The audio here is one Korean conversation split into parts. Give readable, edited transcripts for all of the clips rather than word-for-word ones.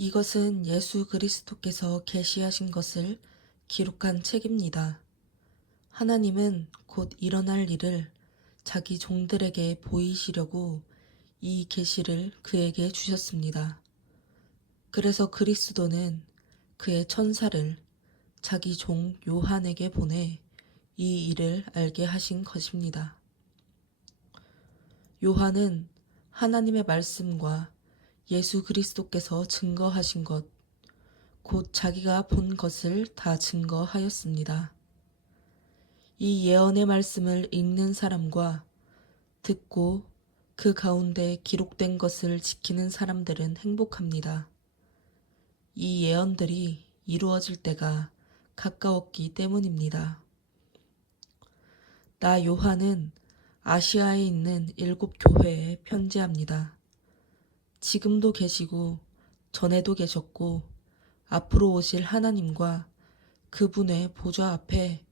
이것은 예수 그리스도께서 계시하신 것을 기록한 책입니다. 하나님은 곧 일어날 일을 자기 종들에게 보이시려고 이 계시를 그에게 주셨습니다. 그래서 그리스도는 그의 천사를 자기 종 요한에게 보내 이 일을 알게 하신 것입니다. 요한은 하나님의 말씀과 예수 그리스도께서 증거하신 것, 곧 자기가 본 것을 다 증거하였습니다. 이 예언의 말씀을 읽는 사람과 듣고 그 가운데 기록된 것을 지키는 사람들은 행복합니다. 이 예언들이 이루어질 때가 가까웠기 때문입니다. 나 요한은 아시아에 있는 7교회에 편지합니다. 지금도 계시고 전에도 계셨고 앞으로 오실 하나님과 그분의 보좌 앞에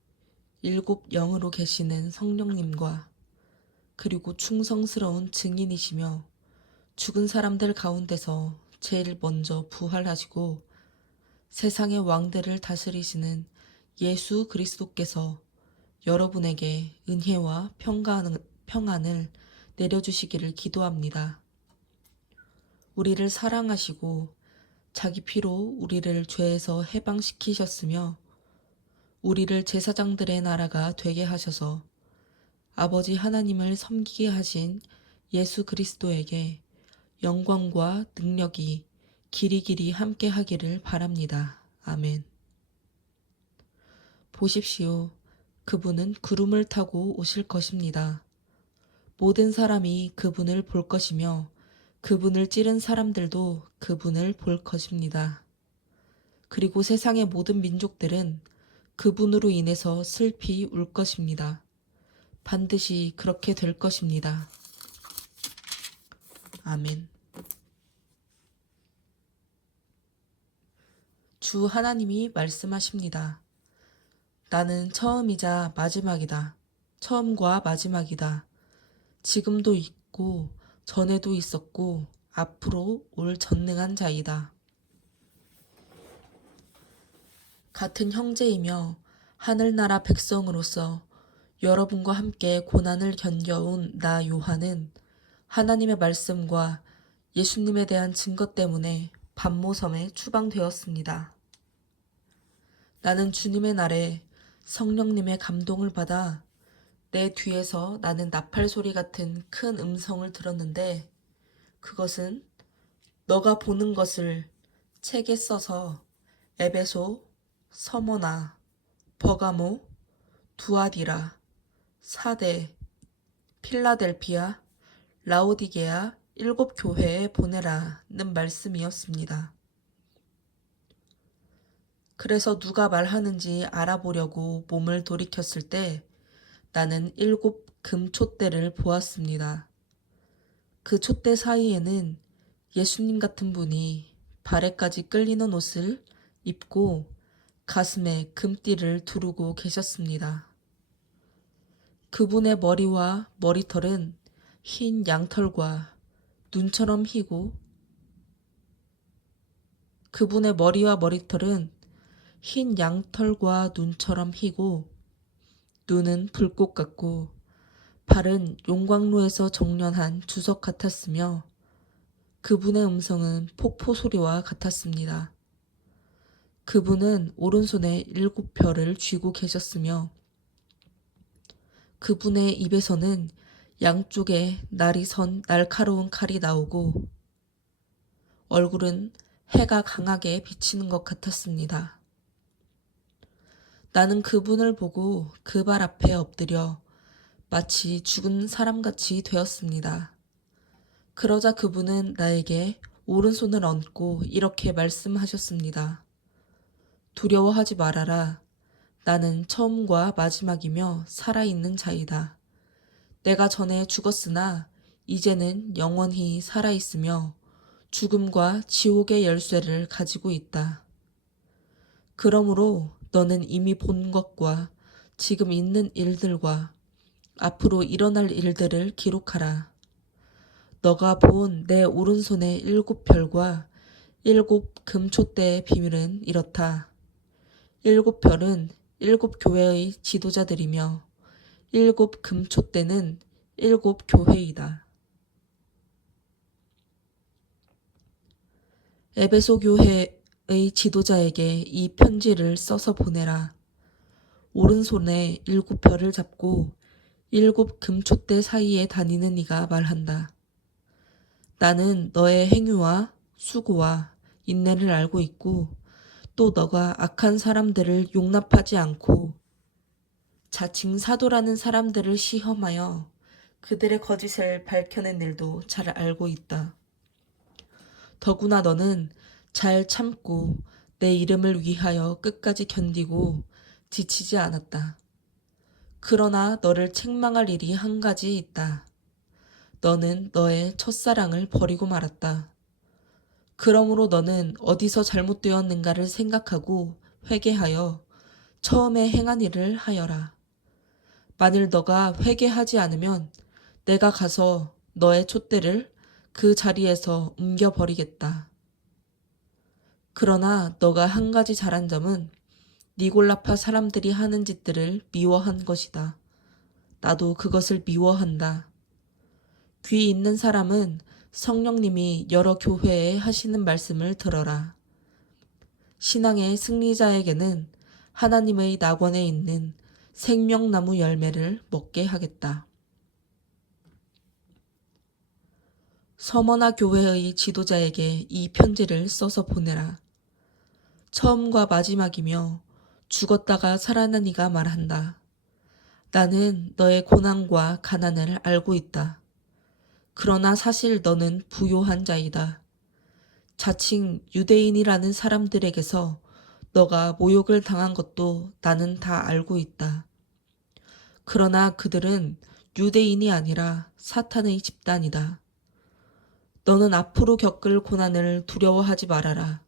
7 영으로 계시는 성령님과 그리고 충성스러운 증인이시며 죽은 사람들 가운데서 제일 먼저 부활하시고 세상의 왕들을 다스리시는 예수 그리스도께서 여러분에게 은혜와 평안을 내려주시기를 기도합니다. 우리를 사랑하시고 자기 피로 우리를 죄에서 해방시키셨으며 우리를 제사장들의 나라가 되게 하셔서 아버지 하나님을 섬기게 하신 예수 그리스도에게 영광과 능력이 길이길이 함께 하기를 바랍니다. 아멘. 보십시오. 그분은 구름을 타고 오실 것입니다. 모든 사람이 그분을 볼 것이며 그분을 찌른 사람들도 그분을 볼 것입니다. 그리고 세상의 모든 민족들은 그분으로 인해서 슬피 울 것입니다. 반드시 그렇게 될 것입니다. 아멘. 주 하나님이 말씀하십니다. 나는 처음이자 마지막이다. 처음과 마지막이다. 지금도 있고 전에도 있었고 앞으로 올 전능한 자이다. 같은 형제이며 하늘나라 백성으로서 여러분과 함께 고난을 견뎌온 나 요한은 하나님의 말씀과 예수님에 대한 증거 때문에 반모섬에 추방되었습니다. 나는 주님의 날에 성령님의 감동을 받아 내 뒤에서 나는 나팔 소리 같은 큰 음성을 들었는데 그것은 너가 보는 것을 책에 써서 에베소, 서머나, 버가모, 두아디라, 사대, 필라델피아, 라오디게아 7 교회에 보내라는 말씀이었습니다. 그래서 누가 말하는지 알아보려고 몸을 돌이켰을 때 나는 7 금촛대를 보았습니다. 그 촛대 사이에는 예수님 같은 분이 발에까지 끌리는 옷을 입고 가슴에 금띠를 두르고 계셨습니다. 그분의 머리와 머리털은 흰 양털과 눈처럼 희고 그분의 머리와 머리털은 흰 양털과 눈처럼 희고 눈은 불꽃 같고 발은 용광로에서 정련한 주석 같았으며 그분의 음성은 폭포 소리와 같았습니다. 그분은 오른손에 7 별을 쥐고 계셨으며 그분의 입에서는 양쪽에 날이 선 날카로운 칼이 나오고 얼굴은 해가 강하게 비치는 것 같았습니다. 나는 그분을 보고 그 발 앞에 엎드려 마치 죽은 사람같이 되었습니다. 그러자 그분은 나에게 오른손을 얹고 이렇게 말씀하셨습니다. 두려워하지 말아라. 나는 처음과 마지막이며 살아있는 자이다. 내가 전에 죽었으나 이제는 영원히 살아있으며 죽음과 지옥의 열쇠를 가지고 있다. 그러므로 너는 이미 본 것과 지금 있는 일들과 앞으로 일어날 일들을 기록하라. 너가 본 내 오른손의 7 별과 일곱 금촛대의 비밀은 이렇다. 일곱 별은 일곱 교회의 지도자들이며 일곱 금촛대는 일곱 교회이다. 에베소 교회의 지도자에게 이 편지를 써서 보내라. 오른손에 일곱 별을 잡고 일곱 금촛대 사이에 다니는 이가 말한다. 나는 너의 행위와 수고와 인내를 알고 있고 또 너가 악한 사람들을 용납하지 않고 자칭 사도라는 사람들을 시험하여 그들의 거짓을 밝혀낸 일도 잘 알고 있다. 더구나 너는 잘 참고 내 이름을 위하여 끝까지 견디고 지치지 않았다. 그러나 너를 책망할 일이 한 가지 있다. 너는 너의 첫사랑을 버리고 말았다. 그러므로 너는 어디서 잘못되었는가를 생각하고 회개하여 처음에 행한 일을 하여라. 만일 너가 회개하지 않으면 내가 가서 너의 촛대를 그 자리에서 옮겨버리겠다. 그러나 너가 한 가지 잘한 점은 니골라파 사람들이 하는 짓들을 미워한 것이다. 나도 그것을 미워한다. 귀 있는 사람은 성령님이 여러 교회에 하시는 말씀을 들어라. 신앙의 승리자에게는 하나님의 낙원에 있는 생명나무 열매를 먹게 하겠다. 서머나 교회의 지도자에게 이 편지를 써서 보내라. 처음과 마지막이며 죽었다가 살아난 이가 말한다. 나는 너의 고난과 가난을 알고 있다. 그러나 사실 너는 부요한 자이다. 자칭 유대인이라는 사람들에게서 너가 모욕을 당한 것도 나는 다 알고 있다. 그러나 그들은 유대인이 아니라 사탄의 집단이다. 너는 앞으로 겪을 고난을 두려워하지 말아라.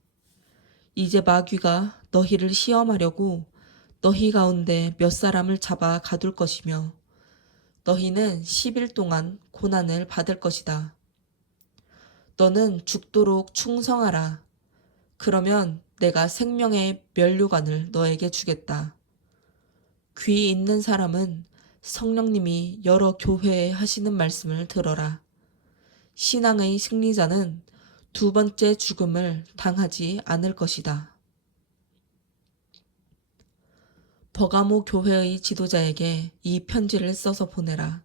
이제 마귀가 너희를 시험하려고 너희 가운데 몇 사람을 잡아 가둘 것이며 너희는 10일 동안 고난을 받을 것이다. 너는 죽도록 충성하라. 그러면 내가 생명의 면류관을 너에게 주겠다. 귀 있는 사람은 성령님이 여러 교회에 하시는 말씀을 들어라. 신앙의 승리자는 두 번째 죽음을 당하지 않을 것이다. 버가모 교회의 지도자에게 이 편지를 써서 보내라.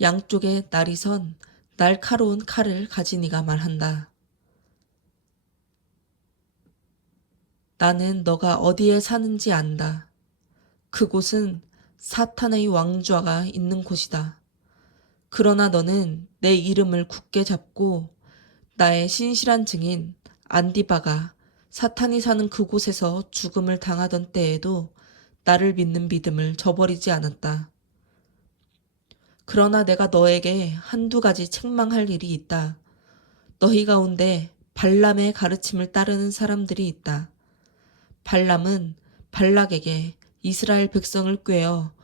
양쪽에 날이 선 날카로운 칼을 가진 이가 말한다. 나는 너가 어디에 사는지 안다. 그곳은 사탄의 왕좌가 있는 곳이다. 그러나 너는 내 이름을 굳게 잡고 나의 신실한 증인 안디바가 사탄이 사는 그곳에서 죽음을 당하던 때에도 나를 믿는 믿음을 저버리지 않았다. 그러나 내가 너에게 한두 가지 책망할 일이 있다. 너희 가운데 발람의 가르침을 따르는 사람들이 있다. 발람은 발락에게 이스라엘 백성을 꾀어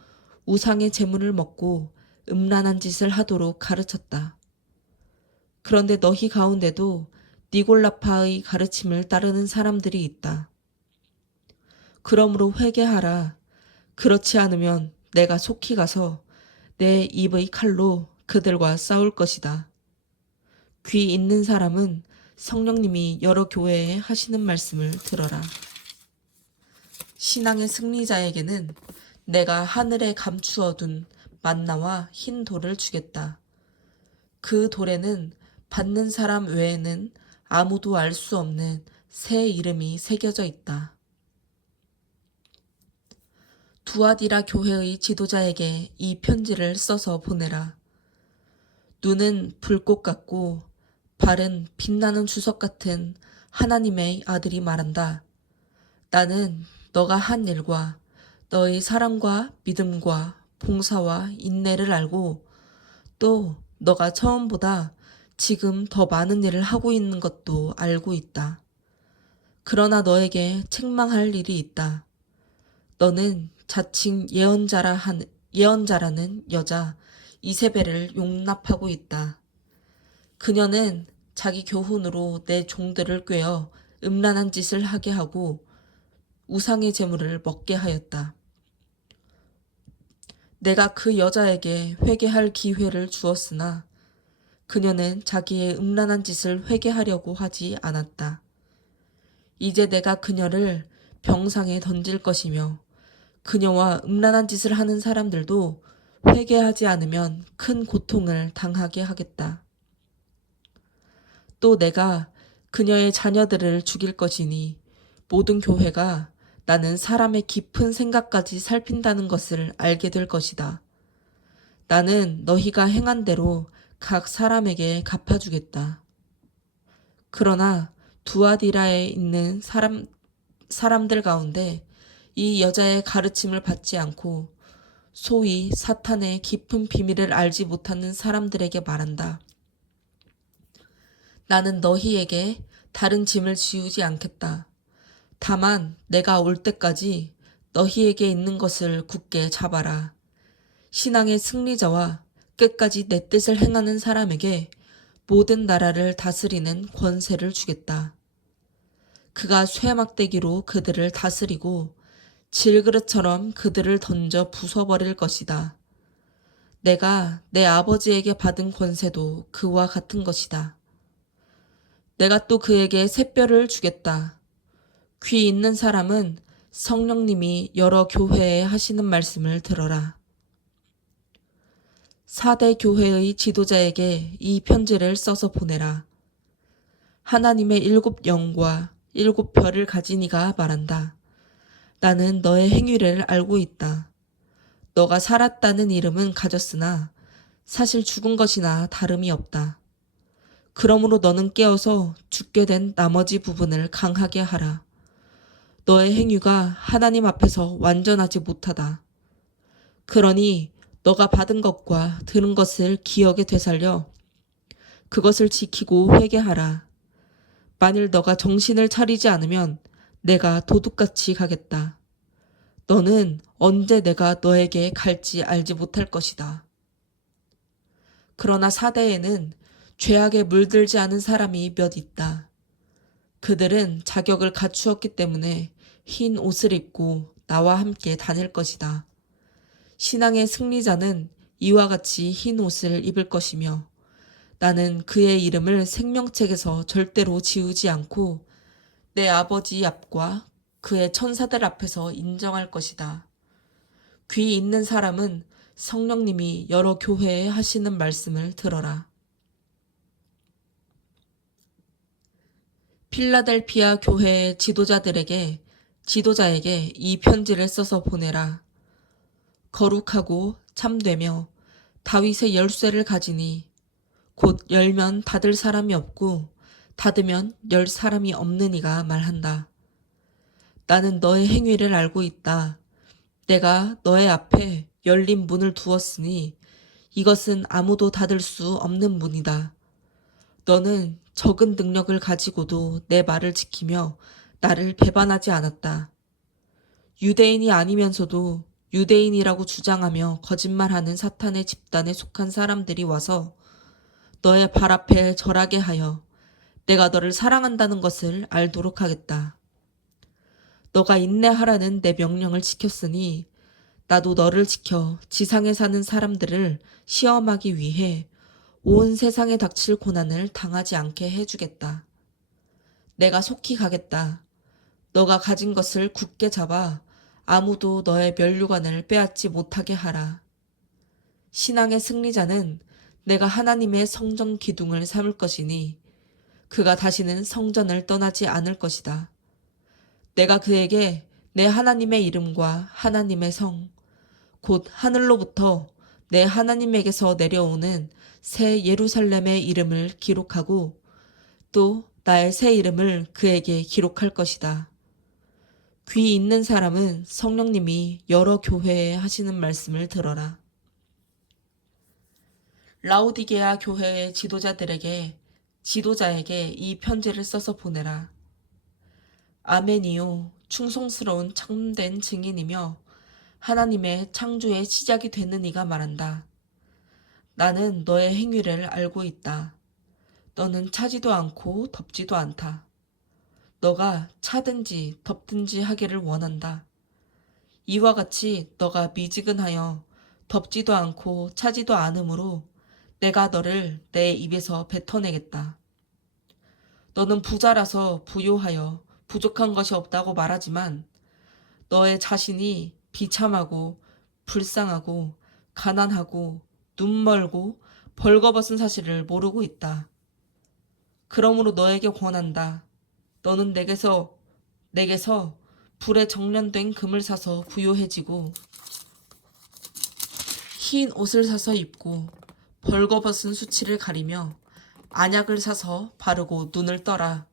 우상의 제물을 먹고 음란한 짓을 하도록 가르쳤다. 그런데 너희 가운데도 니골라파의 가르침을 따르는 사람들이 있다. 그러므로 회개하라. 그렇지 않으면 내가 속히 가서 내 입의 칼로 그들과 싸울 것이다. 귀 있는 사람은 성령님이 여러 교회에 하시는 말씀을 들어라. 신앙의 승리자에게는 내가 하늘에 감추어둔 만나와 흰 돌을 주겠다. 그 돌에는 받는 사람 외에는 아무도 알 수 없는 새 이름이 새겨져 있다. 두아디라 교회의 지도자에게 이 편지를 써서 보내라. 눈은 불꽃 같고 발은 빛나는 주석 같은 하나님의 아들이 말한다. 나는 너가 한 일과 너의 사랑과 믿음과 봉사와 인내를 알고 또 너가 처음보다 지금 더 많은 일을 하고 있는 것도 알고 있다. 그러나 너에게 책망할 일이 있다. 너는 자칭 예언자라는 여자 이세벨을 용납하고 있다. 그녀는 자기 교훈으로 내 종들을 꾀어 음란한 짓을 하게 하고 우상의 제물을 먹게 하였다. 내가 그 여자에게 회개할 기회를 주었으나 그녀는 자기의 음란한 짓을 회개하려고 하지 않았다. 이제 내가 그녀를 병상에 던질 것이며 그녀와 음란한 짓을 하는 사람들도 회개하지 않으면 큰 고통을 당하게 하겠다. 또 내가 그녀의 자녀들을 죽일 것이니 모든 교회가 나는 사람의 깊은 생각까지 살핀다는 것을 알게 될 것이다. 나는 너희가 행한 대로 각 사람에게 갚아주겠다. 그러나 두아디라에 있는 사람들 가운데 이 여자의 가르침을 받지 않고 소위 사탄의 깊은 비밀을 알지 못하는 사람들에게 말한다. 나는 너희에게 다른 짐을 지우지 않겠다. 다만 내가 올 때까지 너희에게 있는 것을 굳게 잡아라. 신앙의 승리자와 끝까지 내 뜻을 행하는 사람에게 모든 나라를 다스리는 권세를 주겠다. 그가 쇠막대기로 그들을 다스리고 질그릇처럼 그들을 던져 부숴버릴 것이다. 내가 내 아버지에게 받은 권세도 그와 같은 것이다. 내가 또 그에게 샛별을 주겠다. 귀 있는 사람은 성령님이 여러 교회에 하시는 말씀을 들어라. 4대 교회의 지도자에게 이 편지를 써서 보내라. 하나님의 7 영과 7 별을 가진 이가 말한다. 나는 너의 행위를 알고 있다. 너가 살았다는 이름은 가졌으나 사실 죽은 것이나 다름이 없다. 그러므로 너는 깨어서 죽게 된 나머지 부분을 강하게 하라. 너의 행위가 하나님 앞에서 완전하지 못하다. 그러니 너가 받은 것과 들은 것을 기억에 되살려 그것을 지키고 회개하라. 만일 너가 정신을 차리지 않으면 내가 도둑같이 가겠다. 너는 언제 내가 너에게 갈지 알지 못할 것이다. 그러나 사대에는 죄악에 물들지 않은 사람이 몇 있다. 그들은 자격을 갖추었기 때문에 흰 옷을 입고 나와 함께 다닐 것이다. 신앙의 승리자는 이와 같이 흰 옷을 입을 것이며 나는 그의 이름을 생명책에서 절대로 지우지 않고 내 아버지 앞과 그의 천사들 앞에서 인정할 것이다. 귀 있는 사람은 성령님이 여러 교회에 하시는 말씀을 들어라. 필라델피아 교회의 지도자에게 이 편지를 써서 보내라. 거룩하고 참되며 다윗의 열쇠를 가지니 곧 열면 닫을 사람이 없고 닫으면 열 사람이 없는 이가 말한다. 나는 너의 행위를 알고 있다. 내가 너의 앞에 열린 문을 두었으니 이것은 아무도 닫을 수 없는 문이다. 너는 적은 능력을 가지고도 내 말을 지키며 나를 배반하지 않았다. 유대인이 아니면서도 유대인이라고 주장하며 거짓말하는 사탄의 집단에 속한 사람들이 와서 너의 발 앞에 절하게 하여 내가 너를 사랑한다는 것을 알도록 하겠다. 너가 인내하라는 내 명령을 지켰으니 나도 너를 지켜 지상에 사는 사람들을 시험하기 위해 온 세상에 닥칠 고난을 당하지 않게 해주겠다. 내가 속히 가겠다. 너가 가진 것을 굳게 잡아 아무도 너의 면류관을 빼앗지 못하게 하라. 신앙의 승리자는 내가 하나님의 성전 기둥을 삼을 것이니 그가 다시는 성전을 떠나지 않을 것이다. 내가 그에게 내 하나님의 이름과 하나님의 성, 곧 하늘로부터 내 하나님에게서 내려오는 새 예루살렘의 이름을 기록하고 또 나의 새 이름을 그에게 기록할 것이다. 귀 있는 사람은 성령님이 여러 교회에 하시는 말씀을 들어라. 라오디게아 교회의 지도자에게 이 편지를 써서 보내라. 아멘이요, 충성스러운 참된 증인이며 하나님의 창조의 시작이 되는 이가 말한다. 나는 너의 행위를 알고 있다. 너는 차지도 않고 덥지도 않다. 너가 차든지 덥든지 하기를 원한다. 이와 같이 너가 미지근하여 덥지도 않고 차지도 않으므로 내가 너를 내 입에서 뱉어내겠다. 너는 부자라서 부요하여 부족한 것이 없다고 말하지만 너의 자신이 비참하고 불쌍하고 가난하고 눈멀고 벌거벗은 사실을 모르고 있다. 그러므로 너에게 권한다. 너는 내게서 불에 정련된 금을 사서 부요해지고 흰 옷을 사서 입고 벌거벗은 수치를 가리며 안약을 사서 바르고 눈을 떠라.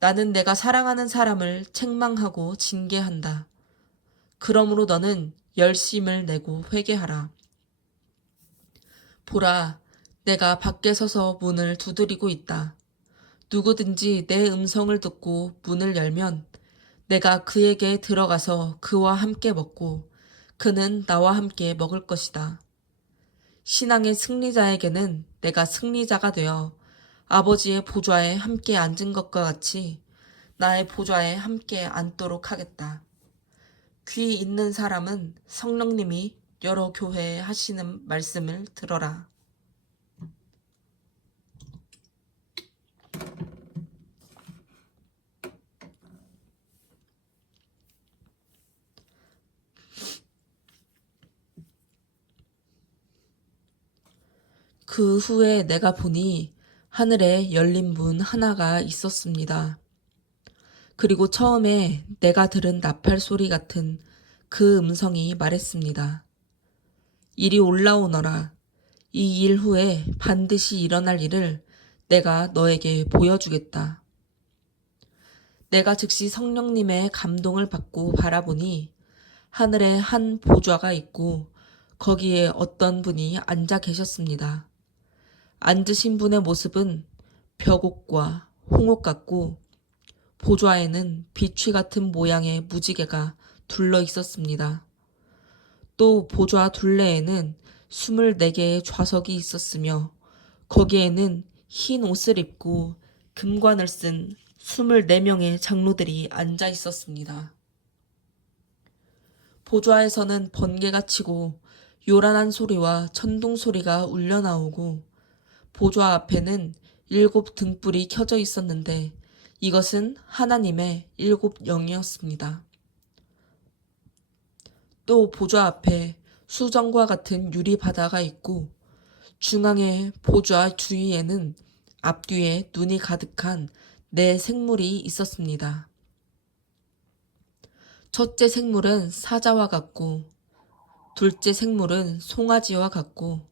나는 내가 사랑하는 사람을 책망하고 징계한다. 그러므로 너는 열심을 내고 회개하라. 보라, 내가 밖에 서서 문을 두드리고 있다. 누구든지 내 음성을 듣고 문을 열면 내가 그에게 들어가서 그와 함께 먹고 그는 나와 함께 먹을 것이다. 신앙의 승리자에게는 내가 승리자가 되어 아버지의 보좌에 함께 앉은 것과 같이 나의 보좌에 함께 앉도록 하겠다. 귀 있는 사람은 성령님이 여러 교회에 하시는 말씀을 들어라. 그 후에 내가 보니 하늘에 열린 문 하나가 있었습니다. 그리고 처음에 내가 들은 나팔 소리 같은 그 음성이 말했습니다. 이리 올라오너라. 이 일 후에 반드시 일어날 일을 내가 너에게 보여주겠다. 내가 즉시 성령님의 감동을 받고 바라보니 하늘에 한 보좌가 있고 거기에 어떤 분이 앉아 계셨습니다. 앉으신 분의 모습은 벽옥과 홍옥 같고 보좌에는 비취 같은 모양의 무지개가 둘러 있었습니다. 또 보좌 둘레에는 24개의 좌석이 있었으며 거기에는 흰 옷을 입고 금관을 쓴 24명의 장로들이 앉아 있었습니다. 보좌에서는 번개가 치고 요란한 소리와 천둥 소리가 울려 나오고 보좌 앞에는 7 등불이 켜져 있었는데 이것은 하나님의 7 영이었습니다. 또 보좌 앞에 수정과 같은 유리 바다가 있고 중앙의 보좌 주위에는 앞뒤에 눈이 가득한 4 생물이 있었습니다. 첫째 생물은 사자와 같고 둘째 생물은 송아지와 같고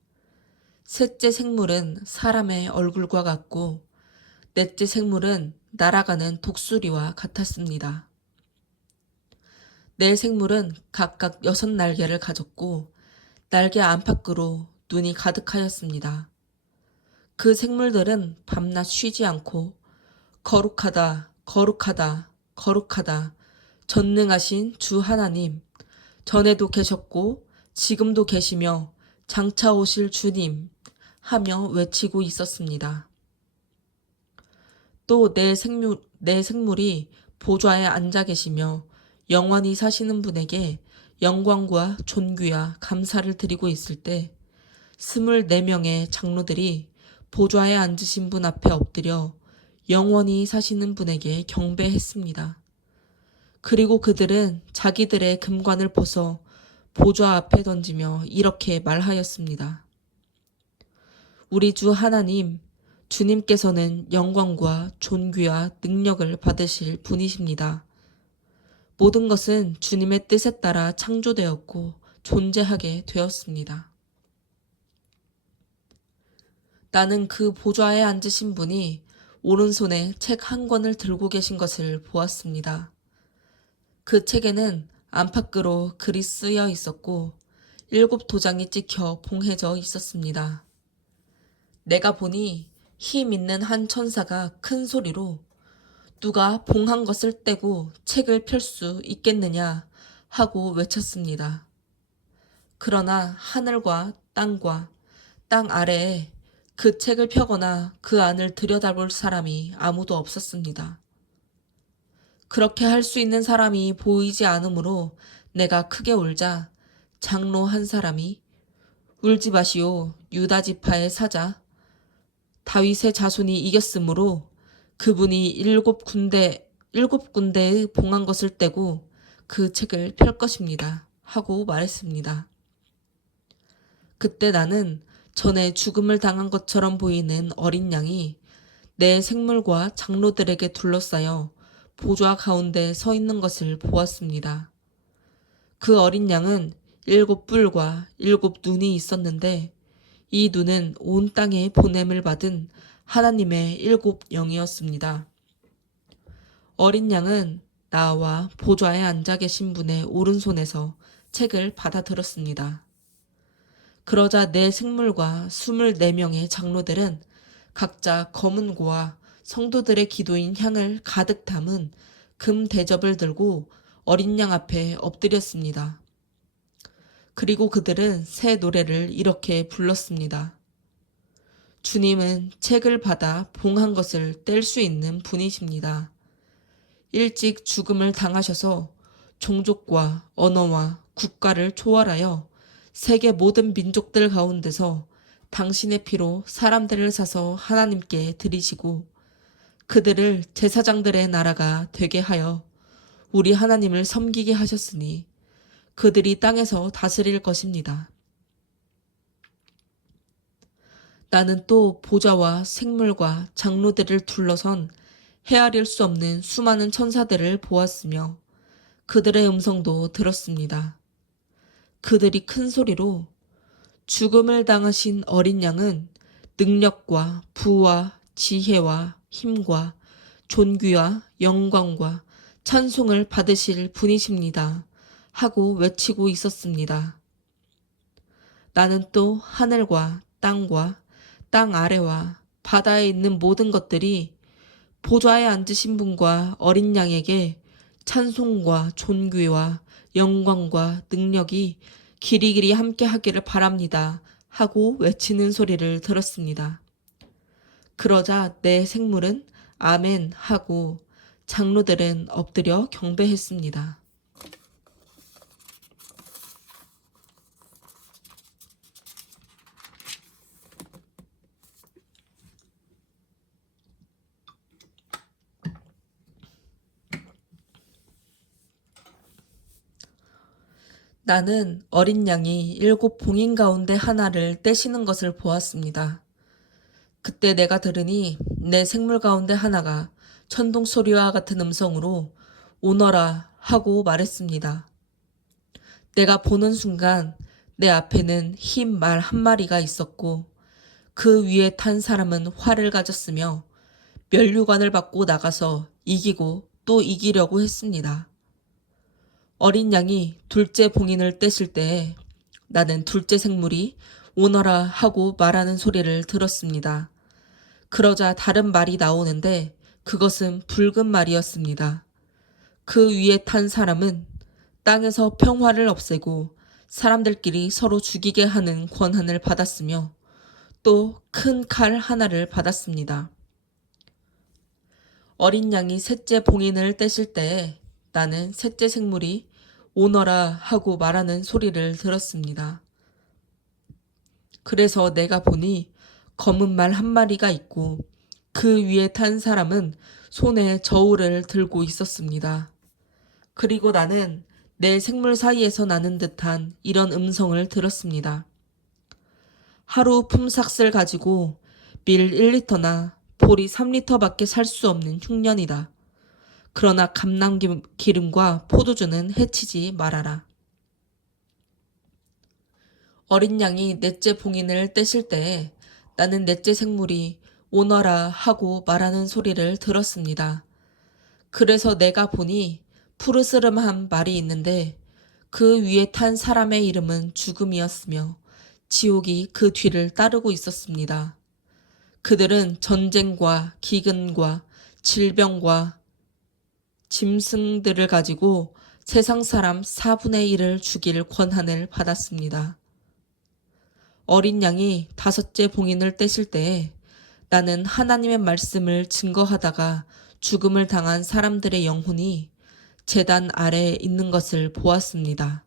셋째 생물은 사람의 얼굴과 같고 넷째 생물은 날아가는 독수리와 같았습니다. 4 생물은 각각 6 날개를 가졌고 날개 안팎으로 눈이 가득하였습니다. 그 생물들은 밤낮 쉬지 않고 거룩하다, 거룩하다, 거룩하다, 전능하신 주 하나님, 전에도 계셨고 지금도 계시며 장차 오실 주님 하며 외치고 있었습니다. 또 내 생물이 보좌에 앉아 계시며 영원히 사시는 분에게 영광과 존귀와 감사를 드리고 있을 때 24명의 장로들이 보좌에 앉으신 분 앞에 엎드려 영원히 사시는 분에게 경배했습니다. 그리고 그들은 자기들의 금관을 벗어 보좌 앞에 던지며 이렇게 말하였습니다. 우리 주 하나님, 주님께서는 영광과 존귀와 능력을 받으실 분이십니다. 모든 것은 주님의 뜻에 따라 창조되었고 존재하게 되었습니다. 나는 그 보좌에 앉으신 분이 오른손에 책 한 권을 들고 계신 것을 보았습니다. 그 책에는 안팎으로 글이 쓰여 있었고 7 도장이 찍혀 봉해져 있었습니다. 내가 보니 힘 있는 한 천사가 큰 소리로 누가 봉한 것을 떼고 책을 펼 수 있겠느냐 하고 외쳤습니다. 그러나 하늘과 땅과 땅 아래에 그 책을 펴거나 그 안을 들여다볼 사람이 아무도 없었습니다. 그렇게 할 수 있는 사람이 보이지 않으므로 내가 크게 울자 장로 한 사람이 울지 마시오. 유다 지파의 사자 다윗의 자손이 이겼으므로 그분이 일곱 군데의 봉한 것을 떼고 그 책을 펼 것입니다. 하고 말했습니다. 그때 나는 전에 죽음을 당한 것처럼 보이는 어린 양이 내 생물과 장로들에게 둘러싸여 보좌 가운데 서 있는 것을 보았습니다. 그 어린 양은 7뿔과 7눈이 있었는데 이 눈은 온 땅에 보냄을 받은 하나님의 7영이었습니다. 어린 양은 나와 보좌에 앉아 계신 분의 오른손에서 책을 받아들었습니다. 그러자 내 생물과 24명의 장로들은 각자 검은 고와 성도들의 기도인 향을 가득 담은 금 대접을 들고 어린 양 앞에 엎드렸습니다. 그리고 그들은 새 노래를 이렇게 불렀습니다. 주님은 책을 받아 봉한 것을 뗄 수 있는 분이십니다. 일찍 죽음을 당하셔서 종족과 언어와 국가를 초월하여 세계 모든 민족들 가운데서 당신의 피로 사람들을 사서 하나님께 드리시고 그들을 제사장들의 나라가 되게 하여 우리 하나님을 섬기게 하셨으니 그들이 땅에서 다스릴 것입니다. 나는 또 보좌와 생물과 장로들을 둘러선 헤아릴 수 없는 수많은 천사들을 보았으며 그들의 음성도 들었습니다. 그들이 큰 소리로 죽음을 당하신 어린 양은 능력과 부와 지혜와 힘과 존귀와 영광과 찬송을 받으실 분이십니다. 하고 외치고 있었습니다. 나는 또 하늘과 땅과 땅 아래와 바다에 있는 모든 것들이 보좌에 앉으신 분과 어린 양에게 찬송과 존귀와 영광과 능력이 길이길이 함께 하기를 바랍니다. 하고 외치는 소리를 들었습니다. 그러자 내 생물은 아멘 하고 장로들은 엎드려 경배했습니다. 나는 어린 양이 7봉인 가운데 하나를 떼시는 것을 보았습니다. 그때 내가 들으니 내 생물 가운데 하나가 천둥 소리와 같은 음성으로 오너라 하고 말했습니다. 내가 보는 순간 내 앞에는 흰 말 한 마리가 있었고 그 위에 탄 사람은 활을 가졌으며 면류관을 받고 나가서 이기고 또 이기려고 했습니다. 어린 양이 둘째 봉인을 떼실 때에 나는 둘째 생물이 오너라 하고 말하는 소리를 들었습니다. 그러자 다른 말이 나오는데 그것은 붉은 말이었습니다. 그 위에 탄 사람은 땅에서 평화를 없애고 사람들끼리 서로 죽이게 하는 권한을 받았으며 또 큰 칼 하나를 받았습니다. 어린 양이 셋째 봉인을 떼실 때에 나는 셋째 생물이 오너라 하고 말하는 소리를 들었습니다. 그래서 내가 보니 검은 말 한 마리가 있고 그 위에 탄 사람은 손에 저울을 들고 있었습니다. 그리고 나는 내 생물 사이에서 나는 듯한 이런 음성을 들었습니다. 하루 품삯을 가지고 밀 1리터나 보리 3리터밖에 살 수 없는 흉년이다. 그러나 감람기름과 포도주는 해치지 말아라. 어린 양이 넷째 봉인을 떼실 때에 나는 넷째 생물이 오너라 하고 말하는 소리를 들었습니다. 그래서 내가 보니 푸르스름한 말이 있는데 그 위에 탄 사람의 이름은 죽음이었으며 지옥이 그 뒤를 따르고 있었습니다. 그들은 전쟁과 기근과 질병과 짐승들을 가지고 세상 사람 4분의 1을 죽일 권한을 받았습니다. 어린 양이 5째 봉인을 떼실 때에 나는 하나님의 말씀을 증거하다가 죽음을 당한 사람들의 영혼이 제단 아래에 있는 것을 보았습니다.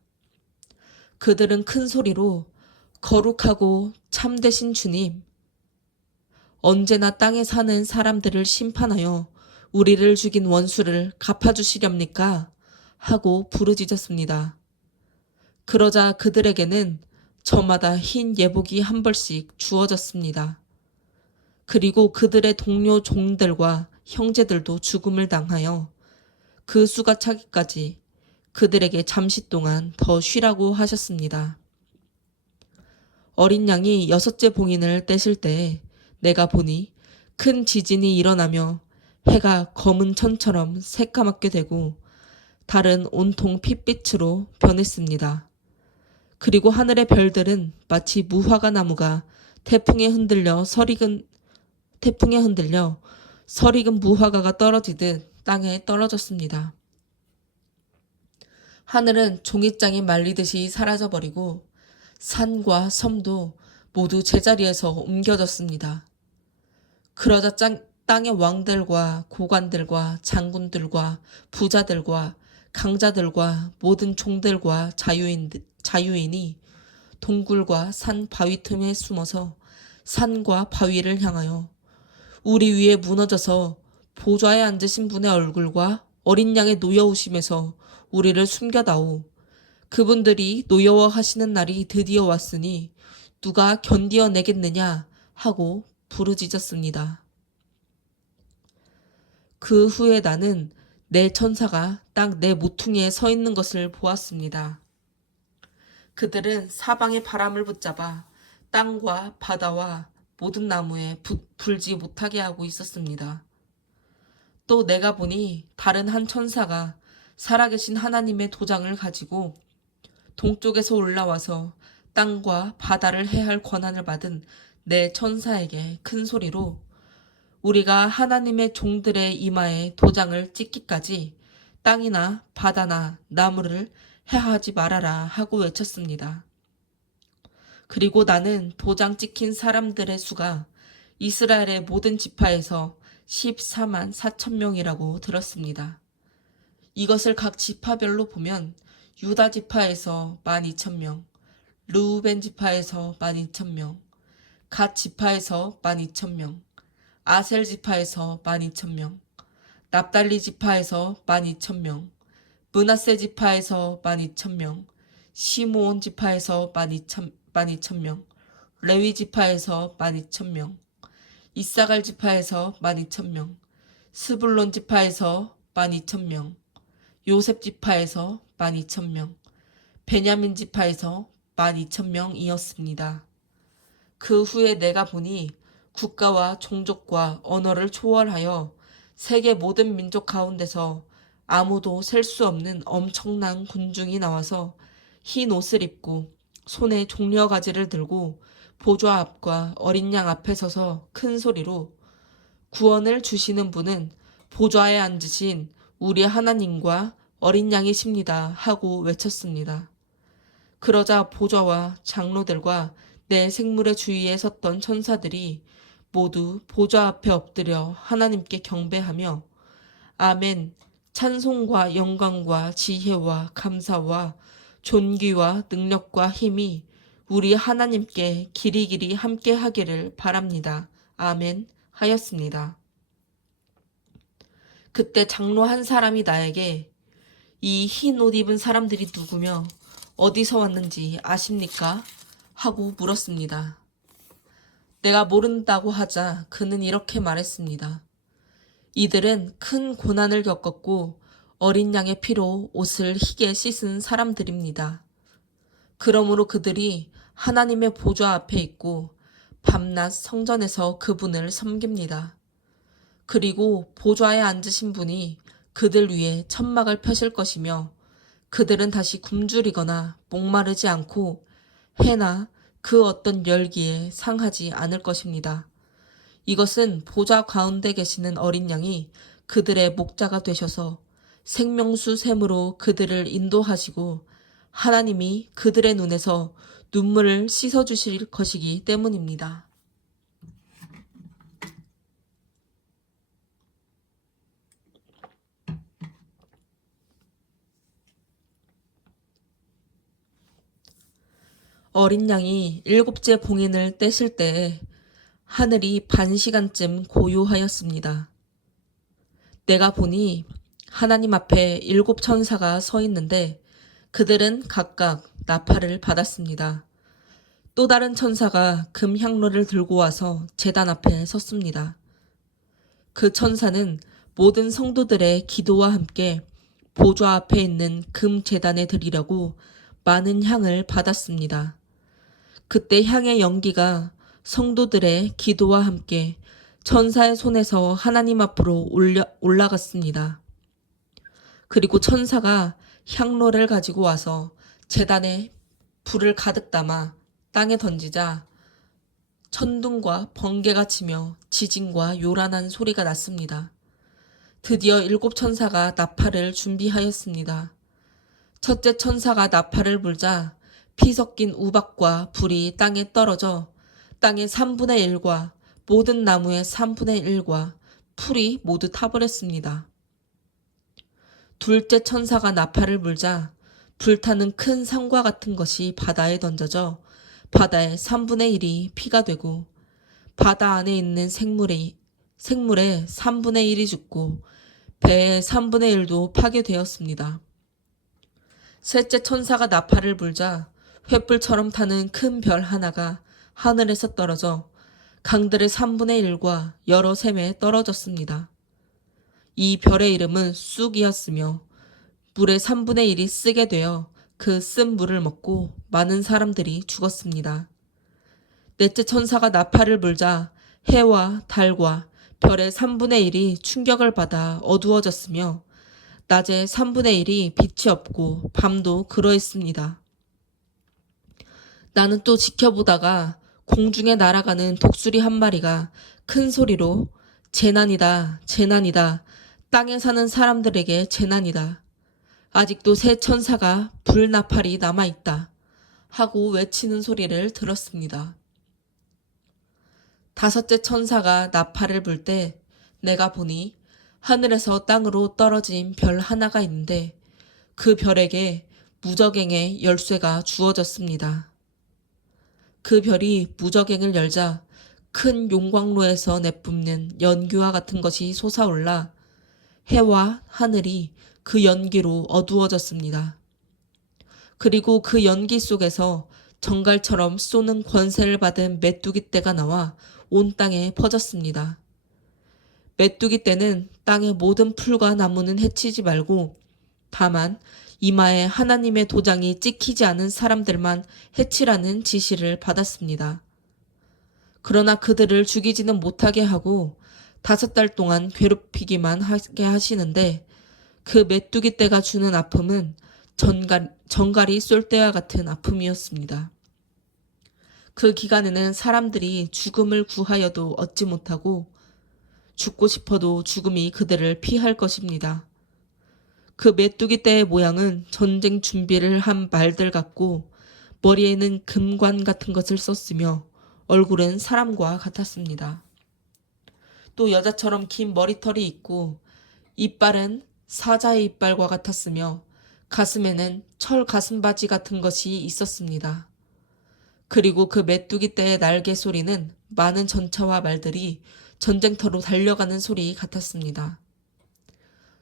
그들은 큰 소리로 거룩하고 참되신 주님, 언제나 땅에 사는 사람들을 심판하여 우리를 죽인 원수를 갚아주시렵니까? 하고 부르짖었습니다. 그러자 그들에게는 저마다 흰 예복이 한 벌씩 주어졌습니다. 그리고 그들의 동료 종들과 형제들도 죽음을 당하여 그 수가 차기까지 그들에게 잠시 동안 더 쉬라고 하셨습니다. 어린 양이 6째 봉인을 떼실 때에 내가 보니 큰 지진이 일어나며 해가 검은 천처럼 새까맣게 되고 달은 온통 핏빛으로 변했습니다. 그리고 하늘의 별들은 마치 무화과 나무가 태풍에 흔들려 설익은 무화과가 떨어지듯 땅에 떨어졌습니다. 하늘은 종잇장이 말리듯이 사라져버리고 산과 섬도 모두 제자리에서 옮겨졌습니다. 그러자 땅의 왕들과 고관들과 장군들과 부자들과 강자들과 모든 종들과 자유인이 동굴과 산 바위 틈에 숨어서 산과 바위를 향하여 우리 위에 무너져서 보좌에 앉으신 분의 얼굴과 어린 양의 노여우심에서 우리를 숨겨다오. 그분들이 노여워하시는 날이 드디어 왔으니 누가 견디어내겠느냐 하고 부르짖었습니다. 그 후에 나는 내 천사가 딱 내 모퉁이에 서 있는 것을 보았습니다. 그들은 사방의 바람을 붙잡아 땅과 바다와 모든 나무에 불지 못하게 하고 있었습니다. 또 내가 보니 다른 한 천사가 살아계신 하나님의 도장을 가지고 동쪽에서 올라와서 땅과 바다를 해할 권한을 받은 내 천사에게 큰 소리로 우리가 하나님의 종들의 이마에 도장을 찍기까지 땅이나 바다나 나무를 해하지 말아라 하고 외쳤습니다. 그리고 나는 도장 찍힌 사람들의 수가 이스라엘의 모든 지파에서 14만 4천 명이라고 들었습니다. 이것을 각 지파별로 보면 유다 지파에서 12,000명, 르우벤 지파에서 12,000명, 갓 지파에서 12,000명, 아셀 지파에서 12,000명, 납달리 지파에서 12,000명, 므낫세 지파에서 12,000명, 시므온 지파에서 12,000명, 레위 지파에서 12,000명, 이사갈 지파에서 12,000명, 스불론 지파에서 12,000명, 요셉 지파에서 12,000명, 베냐민 지파에서 12,000명이었습니다. 그 후에 내가 보니 국가와 종족과 언어를 초월하여 세계 모든 민족 가운데서 아무도 셀 수 없는 엄청난 군중이 나와서 흰 옷을 입고 손에 종려가지를 들고 보좌 앞과 어린 양 앞에 서서 큰 소리로 구원을 주시는 분은 보좌에 앉으신 우리 하나님과 어린 양이십니다 하고 외쳤습니다. 그러자 보좌와 장로들과 내 생물의 주위에 섰던 천사들이 모두 보좌 앞에 엎드려 하나님께 경배하며 아멘, 찬송과 영광과 지혜와 감사와 존귀와 능력과 힘이 우리 하나님께 길이길이 함께 하기를 바랍니다. 아멘 하였습니다. 그때 장로 한 사람이 나에게 이 흰 옷 입은 사람들이 누구며 어디서 왔는지 아십니까? 하고 물었습니다. 내가 모른다고 하자 그는 이렇게 말했습니다. 이들은 큰 고난을 겪었고 어린 양의 피로 옷을 희게 씻은 사람들입니다. 그러므로 그들이 하나님의 보좌 앞에 있고 밤낮 성전에서 그분을 섬깁니다. 그리고 보좌에 앉으신 분이 그들 위에 천막을 펴실 것이며 그들은 다시 굶주리거나 목마르지 않고 해나 그 어떤 열기에 상하지 않을 것입니다. 이것은 보좌 가운데 계시는 어린 양이 그들의 목자가 되셔서 생명수 샘으로 그들을 인도하시고 하나님이 그들의 눈에서 눈물을 씻어주실 것이기 때문입니다. 어린 양이 7째 봉인을 떼실 때에 하늘이 반 시간쯤 고요하였습니다. 내가 보니 하나님 앞에 7천사가 서 있는데 그들은 각각 나팔을 받았습니다. 또 다른 천사가 금 향로를 들고 와서 제단 앞에 섰습니다. 그 천사는 모든 성도들의 기도와 함께 보좌 앞에 있는 금 제단에 드리려고 많은 향을 받았습니다. 그때 향의 연기가 성도들의 기도와 함께 천사의 손에서 하나님 앞으로 올라갔습니다. 그리고 천사가 향로를 가지고 와서 제단에 불을 가득 담아 땅에 던지자 천둥과 번개가 치며 지진과 요란한 소리가 났습니다. 드디어 7천사가 나팔을 준비하였습니다. 첫째 천사가 나팔을 불자 피 섞인 우박과 불이 땅에 떨어져 땅의 3분의 1과 모든 나무의 3분의 1과 풀이 모두 타버렸습니다. 둘째 천사가 나팔을 불자 불타는 큰 산과 같은 것이 바다에 던져져 바다의 3분의 1이 피가 되고 바다 안에 있는 생물의 3분의 1이 죽고 배의 3분의 1도 파괴되었습니다. 셋째 천사가 나팔을 불자 횃불처럼 타는 큰 별 하나가 하늘에서 떨어져 강들의 3분의 1과 여러 샘에 떨어졌습니다. 이 별의 이름은 쑥이었으며 물의 3분의 1이 쓰게 되어 그 쓴 물을 먹고 많은 사람들이 죽었습니다. 넷째 천사가 나팔을 불자 해와 달과 별의 3분의 1이 충격을 받아 어두워졌으며 낮에 3분의 1이 빛이 없고 밤도 그러했습니다. 나는 또 지켜보다가 공중에 날아가는 독수리 한 마리가 큰 소리로 재난이다, 재난이다, 땅에 사는 사람들에게 재난이다. 아직도 새 천사가 불나팔이 남아있다 하고 외치는 소리를 들었습니다. 다섯째 천사가 나팔을 불 때 내가 보니 하늘에서 땅으로 떨어진 별 하나가 있는데 그 별에게 무저갱의 열쇠가 주어졌습니다. 그 별이 무저갱을 열자 큰 용광로에서 내뿜는 연기와 같은 것이 솟아올라 해와 하늘이 그 연기로 어두워졌습니다. 그리고 그 연기 속에서 정갈처럼 쏘는 권세를 받은 메뚜기 떼가 나와 온 땅에 퍼졌습니다. 메뚜기 떼는 땅의 모든 풀과 나무는 해치지 말고 다만 이마에 하나님의 도장이 찍히지 않은 사람들만 해치라는 지시를 받았습니다. 그러나 그들을 죽이지는 못하게 하고 5달 동안 괴롭히기만 하게 하시는데 그 메뚜기 떼가 주는 아픔은 정갈이 쏠 때와 같은 아픔이었습니다. 그 기간에는 사람들이 죽음을 구하여도 얻지 못하고 죽고 싶어도 죽음이 그들을 피할 것입니다. 그 메뚜기 떼의 모양은 전쟁 준비를 한 말들 같고 머리에는 금관 같은 것을 썼으며 얼굴은 사람과 같았습니다. 또 여자처럼 긴 머리털이 있고 이빨은 사자의 이빨과 같았으며 가슴에는 철 가슴바지 같은 것이 있었습니다. 그리고 그 메뚜기 떼의 날개 소리는 많은 전차와 말들이 전쟁터로 달려가는 소리 같았습니다.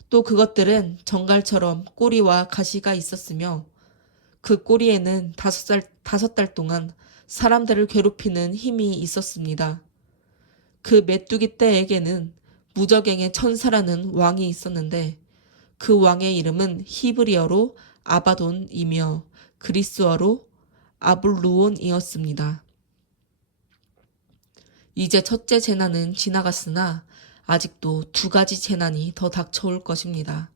또 그것들은 정갈처럼 꼬리와 가시가 있었으며 그 꼬리에는 5달 동안 사람들을 괴롭히는 힘이 있었습니다. 그 메뚜기 떼에게는 무저갱의 천사라는 왕이 있었는데 그 왕의 이름은 히브리어로 아바돈이며 그리스어로 아블루온이었습니다. 이제 첫째 재난은 지나갔으나 아직도 2가지 재난이 더 닥쳐올 것입니다.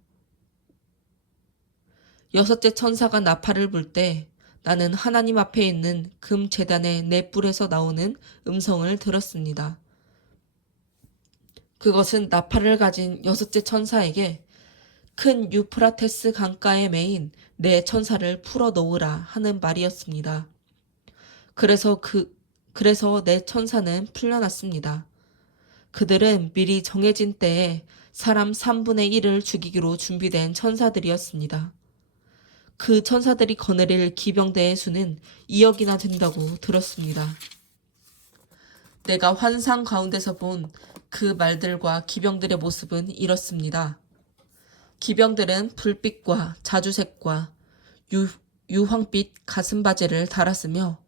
여섯째 천사가 나팔을 불 때 나는 하나님 앞에 있는 금 제단의 네 뿔에서 나오는 음성을 들었습니다. 그것은 나팔을 가진 여섯째 천사에게 큰 유프라테스 강가에 매인 내 천사를 풀어 놓으라 하는 말이었습니다. 그래서 내 천사는 풀려났습니다. 그들은 미리 정해진 때에 사람 3분의 1을 죽이기로 준비된 천사들이었습니다. 그 천사들이 거느릴 기병대의 수는 2억이나 된다고 들었습니다. 내가 환상 가운데서 본 그 말들과 기병들의 모습은 이렇습니다. 기병들은 불빛과 자주색과 유황빛 가슴바지를 달았으며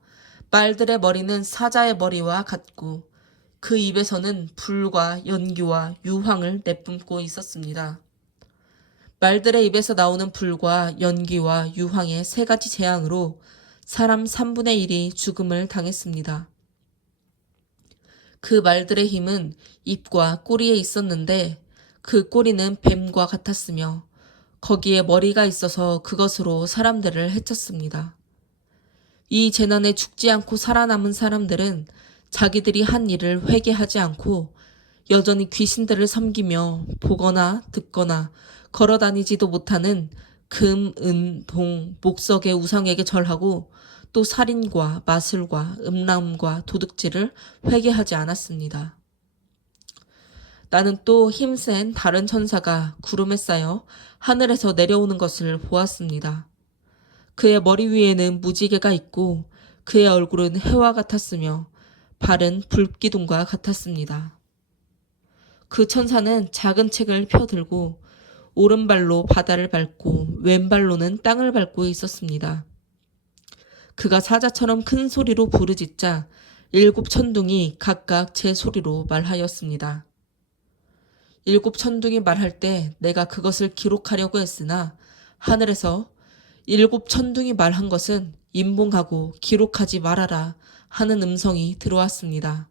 말들의 머리는 사자의 머리와 같고 그 입에서는 불과 연기와 유황을 내뿜고 있었습니다. 말들의 입에서 나오는 불과 연기와 유황의 세 가지 재앙으로 사람 3분의 1이 죽음을 당했습니다. 그 말들의 힘은 입과 꼬리에 있었는데 그 꼬리는 뱀과 같았으며 거기에 머리가 있어서 그것으로 사람들을 해쳤습니다. 이 재난에 죽지 않고 살아남은 사람들은 자기들이 한 일을 회개하지 않고 여전히 귀신들을 섬기며 보거나 듣거나 걸어다니지도 못하는 금, 은, 동, 목석의 우상에게 절하고 또 살인과 마술과 음란과 도둑질을 회개하지 않았습니다. 나는 또 힘센 다른 천사가 구름에 쌓여 하늘에서 내려오는 것을 보았습니다. 그의 머리 위에는 무지개가 있고 그의 얼굴은 해와 같았으며 발은 불기둥과 같았습니다. 그 천사는 작은 책을 펴들고 오른발로 바다를 밟고 왼발로는 땅을 밟고 있었습니다. 그가 사자처럼 큰 소리로 부르짖자 7 천둥이 각각 제 소리로 말하였습니다. 7 천둥이 말할 때 내가 그것을 기록하려고 했으나 하늘에서 7 천둥이 말한 것은 임봉하고 기록하지 말아라 하는 음성이 들어왔습니다.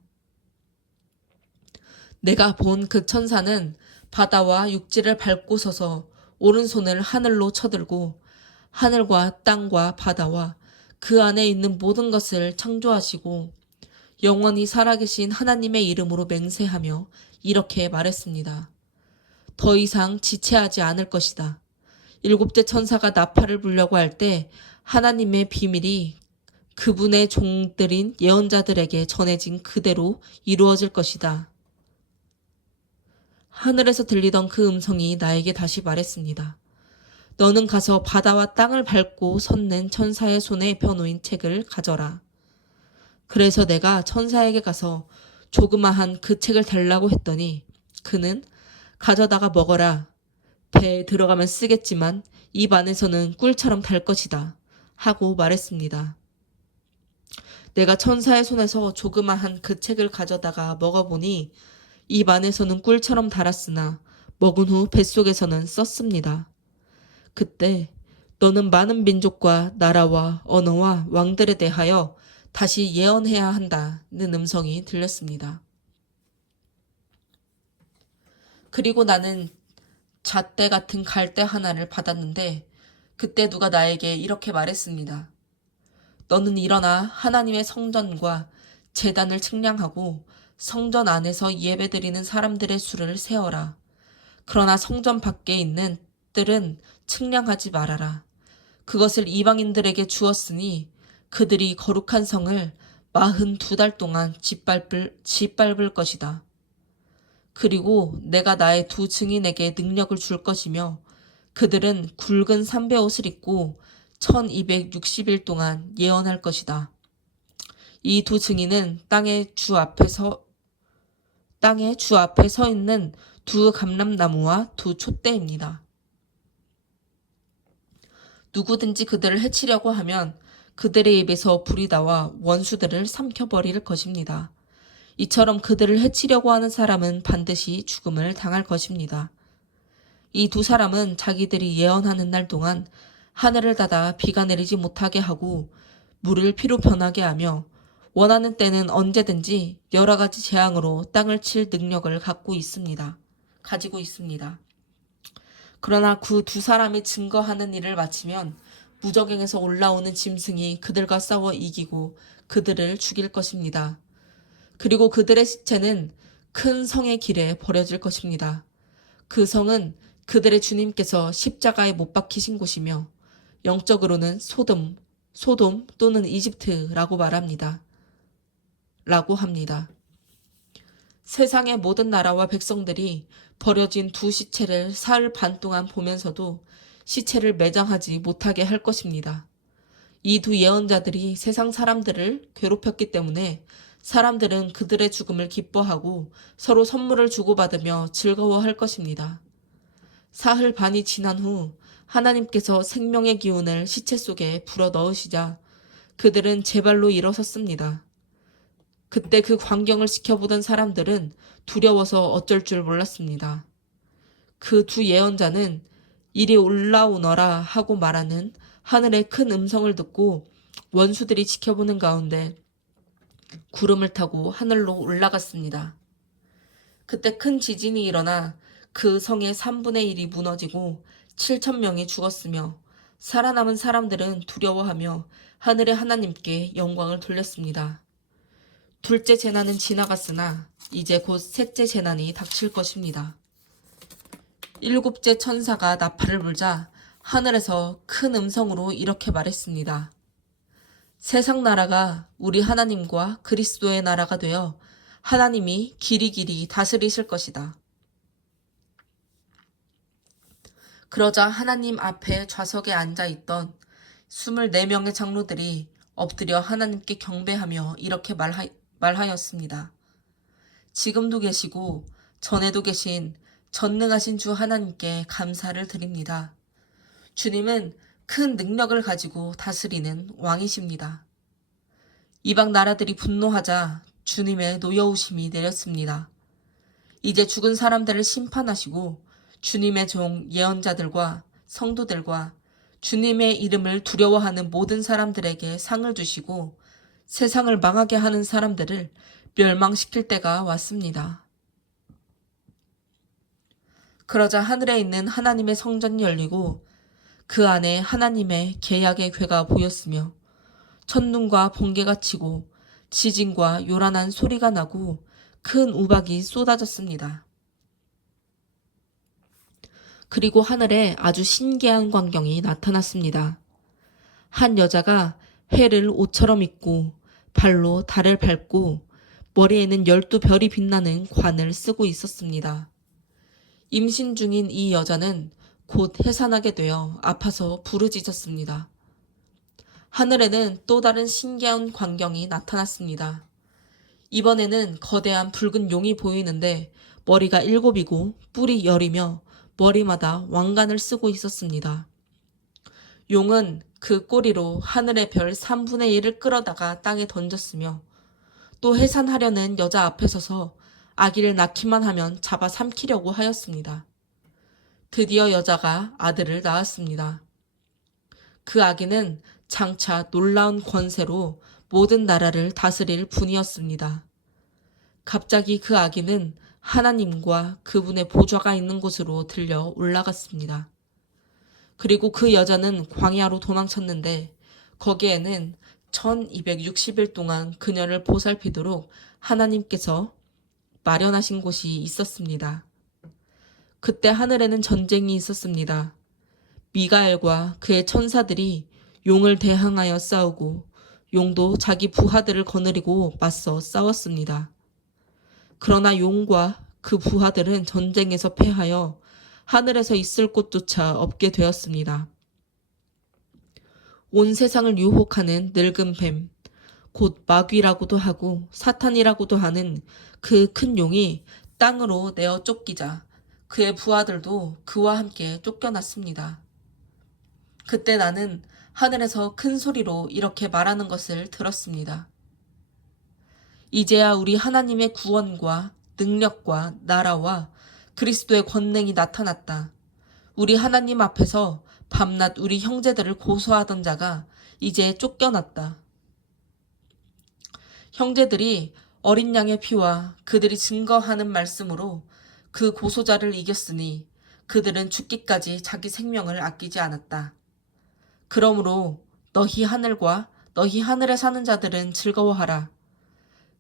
내가 본 그 천사는 바다와 육지를 밟고 서서 오른손을 하늘로 쳐들고 하늘과 땅과 바다와 그 안에 있는 모든 것을 창조하시고 영원히 살아계신 하나님의 이름으로 맹세하며 이렇게 말했습니다. 더 이상 지체하지 않을 것이다. 7대 천사가 나팔을 불려고 할 때 하나님의 비밀이 그분의 종들인 예언자들에게 전해진 그대로 이루어질 것이다. 하늘에서 들리던 그 음성이 나에게 다시 말했습니다. 너는 가서 바다와 땅을 밟고 섰는 천사의 손에 펴놓인 책을 가져라. 그래서 내가 천사에게 가서 조그마한 그 책을 달라고 했더니 그는 가져다가 먹어라. 배에 들어가면 쓰겠지만 입 안에서는 꿀처럼 달 것이다. 하고 말했습니다. 내가 천사의 손에서 조그마한 그 책을 가져다가 먹어보니 입 안에서는 꿀처럼 달았으나 먹은 후 뱃속에서는 썼습니다. 그때 너는 많은 민족과 나라와 언어와 왕들에 대하여 다시 예언해야 한다는 음성이 들렸습니다. 그리고 나는 잣대 같은 갈대 하나를 받았는데 그때 누가 나에게 이렇게 말했습니다. 너는 일어나 하나님의 성전과 제단을 측량하고 성전 안에서 예배드리는 사람들의 수를 세어라. 그러나 성전 밖에 있는 뜰은 측량하지 말아라. 그것을 이방인들에게 주었으니 그들이 거룩한 성을 42달 동안 짓밟을 것이다. 그리고 내가 나의 2 증인에게 능력을 줄 것이며 그들은 굵은 삼배 옷을 입고 1260일 동안 예언할 것이다. 이 2 증인은 땅의 주 앞에 서 있는 2 감람나무와 2 촛대입니다. 누구든지 그들을 해치려고 하면 그들의 입에서 불이 나와 원수들을 삼켜버릴 것입니다. 이처럼 그들을 해치려고 하는 사람은 반드시 죽음을 당할 것입니다. 이 2 사람은 자기들이 예언하는 날 동안 하늘을 닫아 비가 내리지 못하게 하고 물을 피로 변하게 하며 원하는 때는 언제든지 여러 가지 재앙으로 땅을 칠 능력을 가지고 있습니다. 그러나 그 2 사람이 증거하는 일을 마치면 무저갱에서 올라오는 짐승이 그들과 싸워 이기고 그들을 죽일 것입니다. 그리고 그들의 시체는 큰 성의 길에 버려질 것입니다. 그 성은 그들의 주님께서 십자가에 못 박히신 곳이며 영적으로는 소돔 또는 이집트라고 말합니다. 라고 합니다. 세상의 모든 나라와 백성들이 버려진 두 시체를 사흘 반 동안 보면서도 시체를 매장하지 못하게 할 것입니다. 이 두 예언자들이 세상 사람들을 괴롭혔기 때문에 사람들은 그들의 죽음을 기뻐하고 서로 선물을 주고받으며 즐거워할 것입니다. 사흘 반이 지난 후 하나님께서 생명의 기운을 시체 속에 불어 넣으시자 그들은 제발로 일어섰습니다. 그때 그 광경을 지켜보던 사람들은 두려워서 어쩔 줄 몰랐습니다. 그 두 예언자는 이리 올라오너라 하고 말하는 하늘의 큰 음성을 듣고 원수들이 지켜보는 가운데 구름을 타고 하늘로 올라갔습니다. 그때 큰 지진이 일어나 그 성의 3분의 1이 무너지고 7천 명이 죽었으며 살아남은 사람들은 두려워하며 하늘의 하나님께 영광을 돌렸습니다. 둘째 재난은 지나갔으나 이제 곧 셋째 재난이 닥칠 것입니다. 일곱째 천사가 나팔을 불자 하늘에서 큰 음성으로 이렇게 말했습니다. 세상 나라가 우리 하나님과 그리스도의 나라가 되어 하나님이 길이길이 다스리실 것이다. 그러자 하나님 앞에 좌석에 앉아있던 24명의 장로들이 엎드려 하나님께 경배하며 이렇게 말하였습니다. 지금도 계시고 전에도 계신 전능하신 주 하나님께 감사를 드립니다. 주님은 큰 능력을 가지고 다스리는 왕이십니다. 이방 나라들이 분노하자 주님의 노여우심이 내렸습니다. 이제 죽은 사람들을 심판하시고 주님의 종 예언자들과 성도들과 주님의 이름을 두려워하는 모든 사람들에게 상을 주시고 세상을 망하게 하는 사람들을 멸망시킬 때가 왔습니다. 그러자 하늘에 있는 하나님의 성전이 열리고 그 안에 하나님의 계약의 궤가 보였으며 천둥과 번개가 치고 지진과 요란한 소리가 나고 큰 우박이 쏟아졌습니다. 그리고 하늘에 아주 신기한 광경이 나타났습니다. 한 여자가 해를 옷처럼 입고 발로 달을 밟고 머리에는 12별이 빛나는 관을 쓰고 있었습니다. 임신 중인 이 여자는 곧 해산하게 되어 아파서 부르짖었습니다. 하늘에는 또 다른 신기한 광경이 나타났습니다. 이번에는 거대한 붉은 용이 보이는데 머리가 7이고 뿔이 10이며 머리마다 왕관을 쓰고 있었습니다. 용은 그 꼬리로 하늘의 별 3분의 1을 끌어다가 땅에 던졌으며 또 해산하려는 여자 앞에 서서 아기를 낳기만 하면 잡아 삼키려고 하였습니다. 드디어 여자가 아들을 낳았습니다. 그 아기는 장차 놀라운 권세로 모든 나라를 다스릴 분이었습니다. 갑자기 그 아기는 하나님과 그분의 보좌가 있는 곳으로 들려 올라갔습니다. 그리고 그 여자는 광야로 도망쳤는데 거기에는 1260일 동안 그녀를 보살피도록 하나님께서 마련하신 곳이 있었습니다. 그때 하늘에는 전쟁이 있었습니다. 미가엘과 그의 천사들이 용을 대항하여 싸우고 용도 자기 부하들을 거느리고 맞서 싸웠습니다. 그러나 용과 그 부하들은 전쟁에서 패하여 하늘에서 있을 곳조차 없게 되었습니다. 온 세상을 유혹하는 늙은 뱀, 곧 마귀라고도 하고 사탄이라고도 하는 그 큰 용이 땅으로 내어 쫓기자 그의 부하들도 그와 함께 쫓겨났습니다. 그때 나는 하늘에서 큰 소리로 이렇게 말하는 것을 들었습니다. 이제야 우리 하나님의 구원과 능력과 나라와 그리스도의 권능이 나타났다. 우리 하나님 앞에서 밤낮 우리 형제들을 고소하던 자가 이제 쫓겨났다. 형제들이 어린 양의 피와 그들이 증거하는 말씀으로 그 고소자를 이겼으니 그들은 죽기까지 자기 생명을 아끼지 않았다. 그러므로 너희 하늘과 너희 하늘에 사는 자들은 즐거워하라.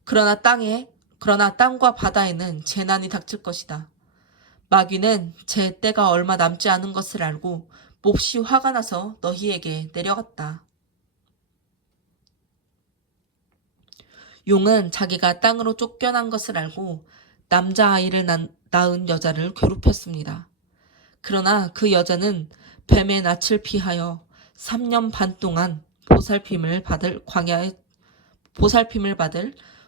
그러나 땅과 바다에는 재난이 닥칠 것이다. 마귀는 제 때가 얼마 남지 않은 것을 알고 몹시 화가 나서 너희에게 내려갔다. 용은 자기가 땅으로 쫓겨난 것을 알고 남자아이를 낳은 여자를 괴롭혔습니다. 그러나 그 여자는 뱀의 낯을 피하여 3년 반 동안 보살핌을 받을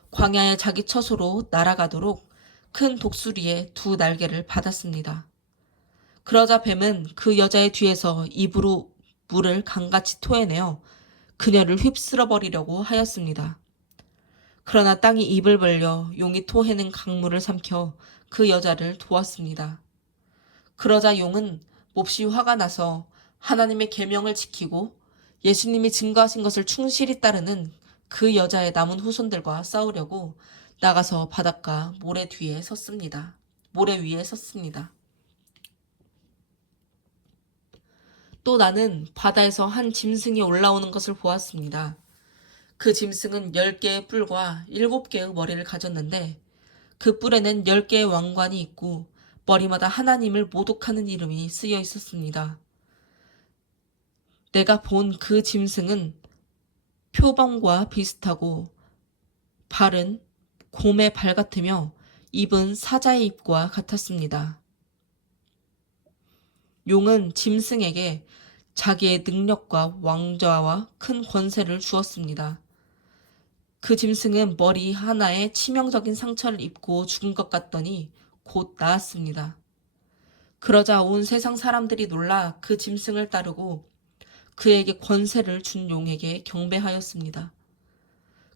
광야의 자기 처소로 날아가도록 큰 독수리의 2날개를 받았습니다. 그러자 뱀은 그 여자의 뒤에서 입으로 물을 강같이 토해내어 그녀를 휩쓸어 버리려고 하였습니다. 그러나 땅이 입을 벌려 용이 토해낸 강물을 삼켜 그 여자를 도왔습니다. 그러자 용은 몹시 화가 나서 하나님의 계명을 지키고 예수님이 증거하신 것을 충실히 따르는 그 여자의 남은 후손들과 싸우려고 나가서 바닷가 모래 위에 섰습니다. 또 나는 바다에서 한 짐승이 올라오는 것을 보았습니다. 그 짐승은 10개의 뿔과 7개의 머리를 가졌는데 그 뿔에는 10개의 왕관이 있고 머리마다 하나님을 모독하는 이름이 쓰여 있었습니다. 내가 본 그 짐승은 표범과 비슷하고 발은 곰의 발 같으며 입은 사자의 입과 같았습니다. 용은 짐승에게 자기의 능력과 왕좌와 큰 권세를 주었습니다. 그 짐승은 머리 하나에 치명적인 상처를 입고 죽은 것 같더니 곧 나았습니다. 그러자 온 세상 사람들이 놀라 그 짐승을 따르고 그에게 권세를 준 용에게 경배하였습니다.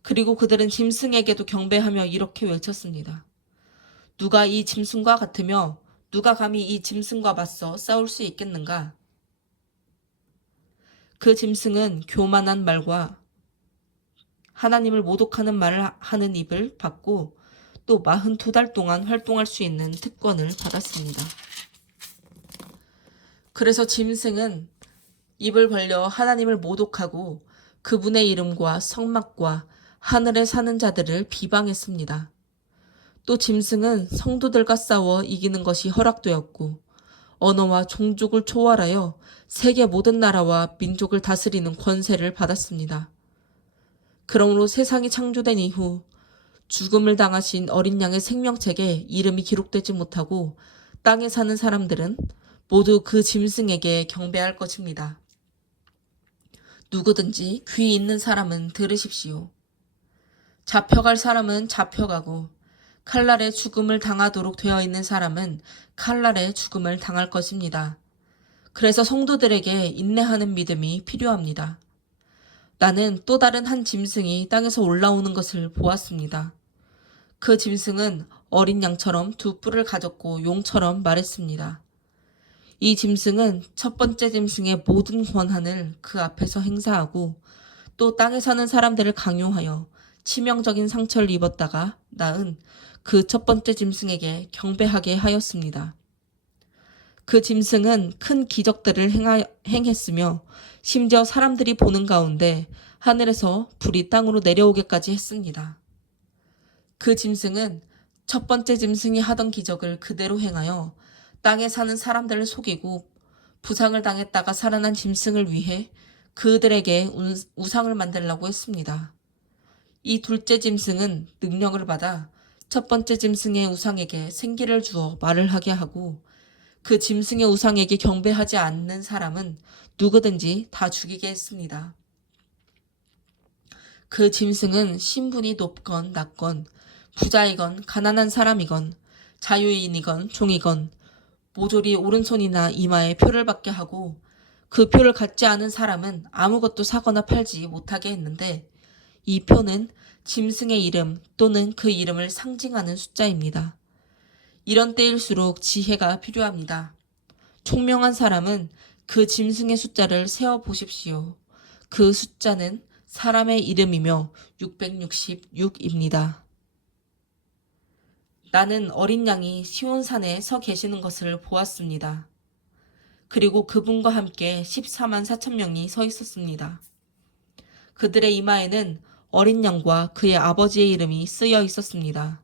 그리고 그들은 짐승에게도 경배하며 이렇게 외쳤습니다. 누가 이 짐승과 같으며 누가 감히 이 짐승과 맞서 싸울 수 있겠는가? 그 짐승은 교만한 말과 하나님을 모독하는 말을 하는 입을 받고 또 42달 동안 활동할 수 있는 특권을 받았습니다. 그래서 짐승은 입을 벌려 하나님을 모독하고 그분의 이름과 성막과 하늘에 사는 자들을 비방했습니다. 또 짐승은 성도들과 싸워 이기는 것이 허락되었고 언어와 종족을 초월하여 세계 모든 나라와 민족을 다스리는 권세를 받았습니다. 그러므로 세상이 창조된 이후 죽음을 당하신 어린 양의 생명책에 이름이 기록되지 못하고 땅에 사는 사람들은 모두 그 짐승에게 경배할 것입니다. 누구든지 귀 있는 사람은 들으십시오. 잡혀갈 사람은 잡혀가고 칼날에 죽음을 당하도록 되어 있는 사람은 칼날에 죽음을 당할 것입니다. 그래서 성도들에게 인내하는 믿음이 필요합니다. 나는 또 다른 한 짐승이 땅에서 올라오는 것을 보았습니다. 그 짐승은 어린 양처럼 2뿔을 가졌고 용처럼 말했습니다. 이 짐승은 첫 번째 짐승의 모든 권한을 그 앞에서 행사하고 또 땅에 사는 사람들을 강요하여 치명적인 상처를 입었다가 나은 그 첫 번째 짐승에게 경배하게 하였습니다. 그 짐승은 큰 기적들을 행했으며 심지어 사람들이 보는 가운데 하늘에서 불이 땅으로 내려오게까지 했습니다. 그 짐승은 첫 번째 짐승이 하던 기적을 그대로 행하여 땅에 사는 사람들을 속이고 부상을 당했다가 살아난 짐승을 위해 그들에게 우상을 만들려고 했습니다. 이 둘째 짐승은 능력을 받아 첫 번째 짐승의 우상에게 생기를 주어 말을 하게 하고 그 짐승의 우상에게 경배하지 않는 사람은 누구든지 다 죽이게 했습니다. 그 짐승은 신분이 높건 낮건 부자이건 가난한 사람이건 자유인이건 종이건 모조리 오른손이나 이마에 표를 받게 하고 그 표를 갖지 않은 사람은 아무것도 사거나 팔지 못하게 했는데 이 표는 짐승의 이름 또는 그 이름을 상징하는 숫자입니다. 이런 때일수록 지혜가 필요합니다. 총명한 사람은 그 짐승의 숫자를 세어 보십시오. 그 숫자는 사람의 이름이며 666입니다. 나는 어린 양이 시온산에 서 계시는 것을 보았습니다. 그리고 그분과 함께 14만 4천 명이 서 있었습니다. 그들의 이마에는 어린 양과 그의 아버지의 이름이 쓰여 있었습니다.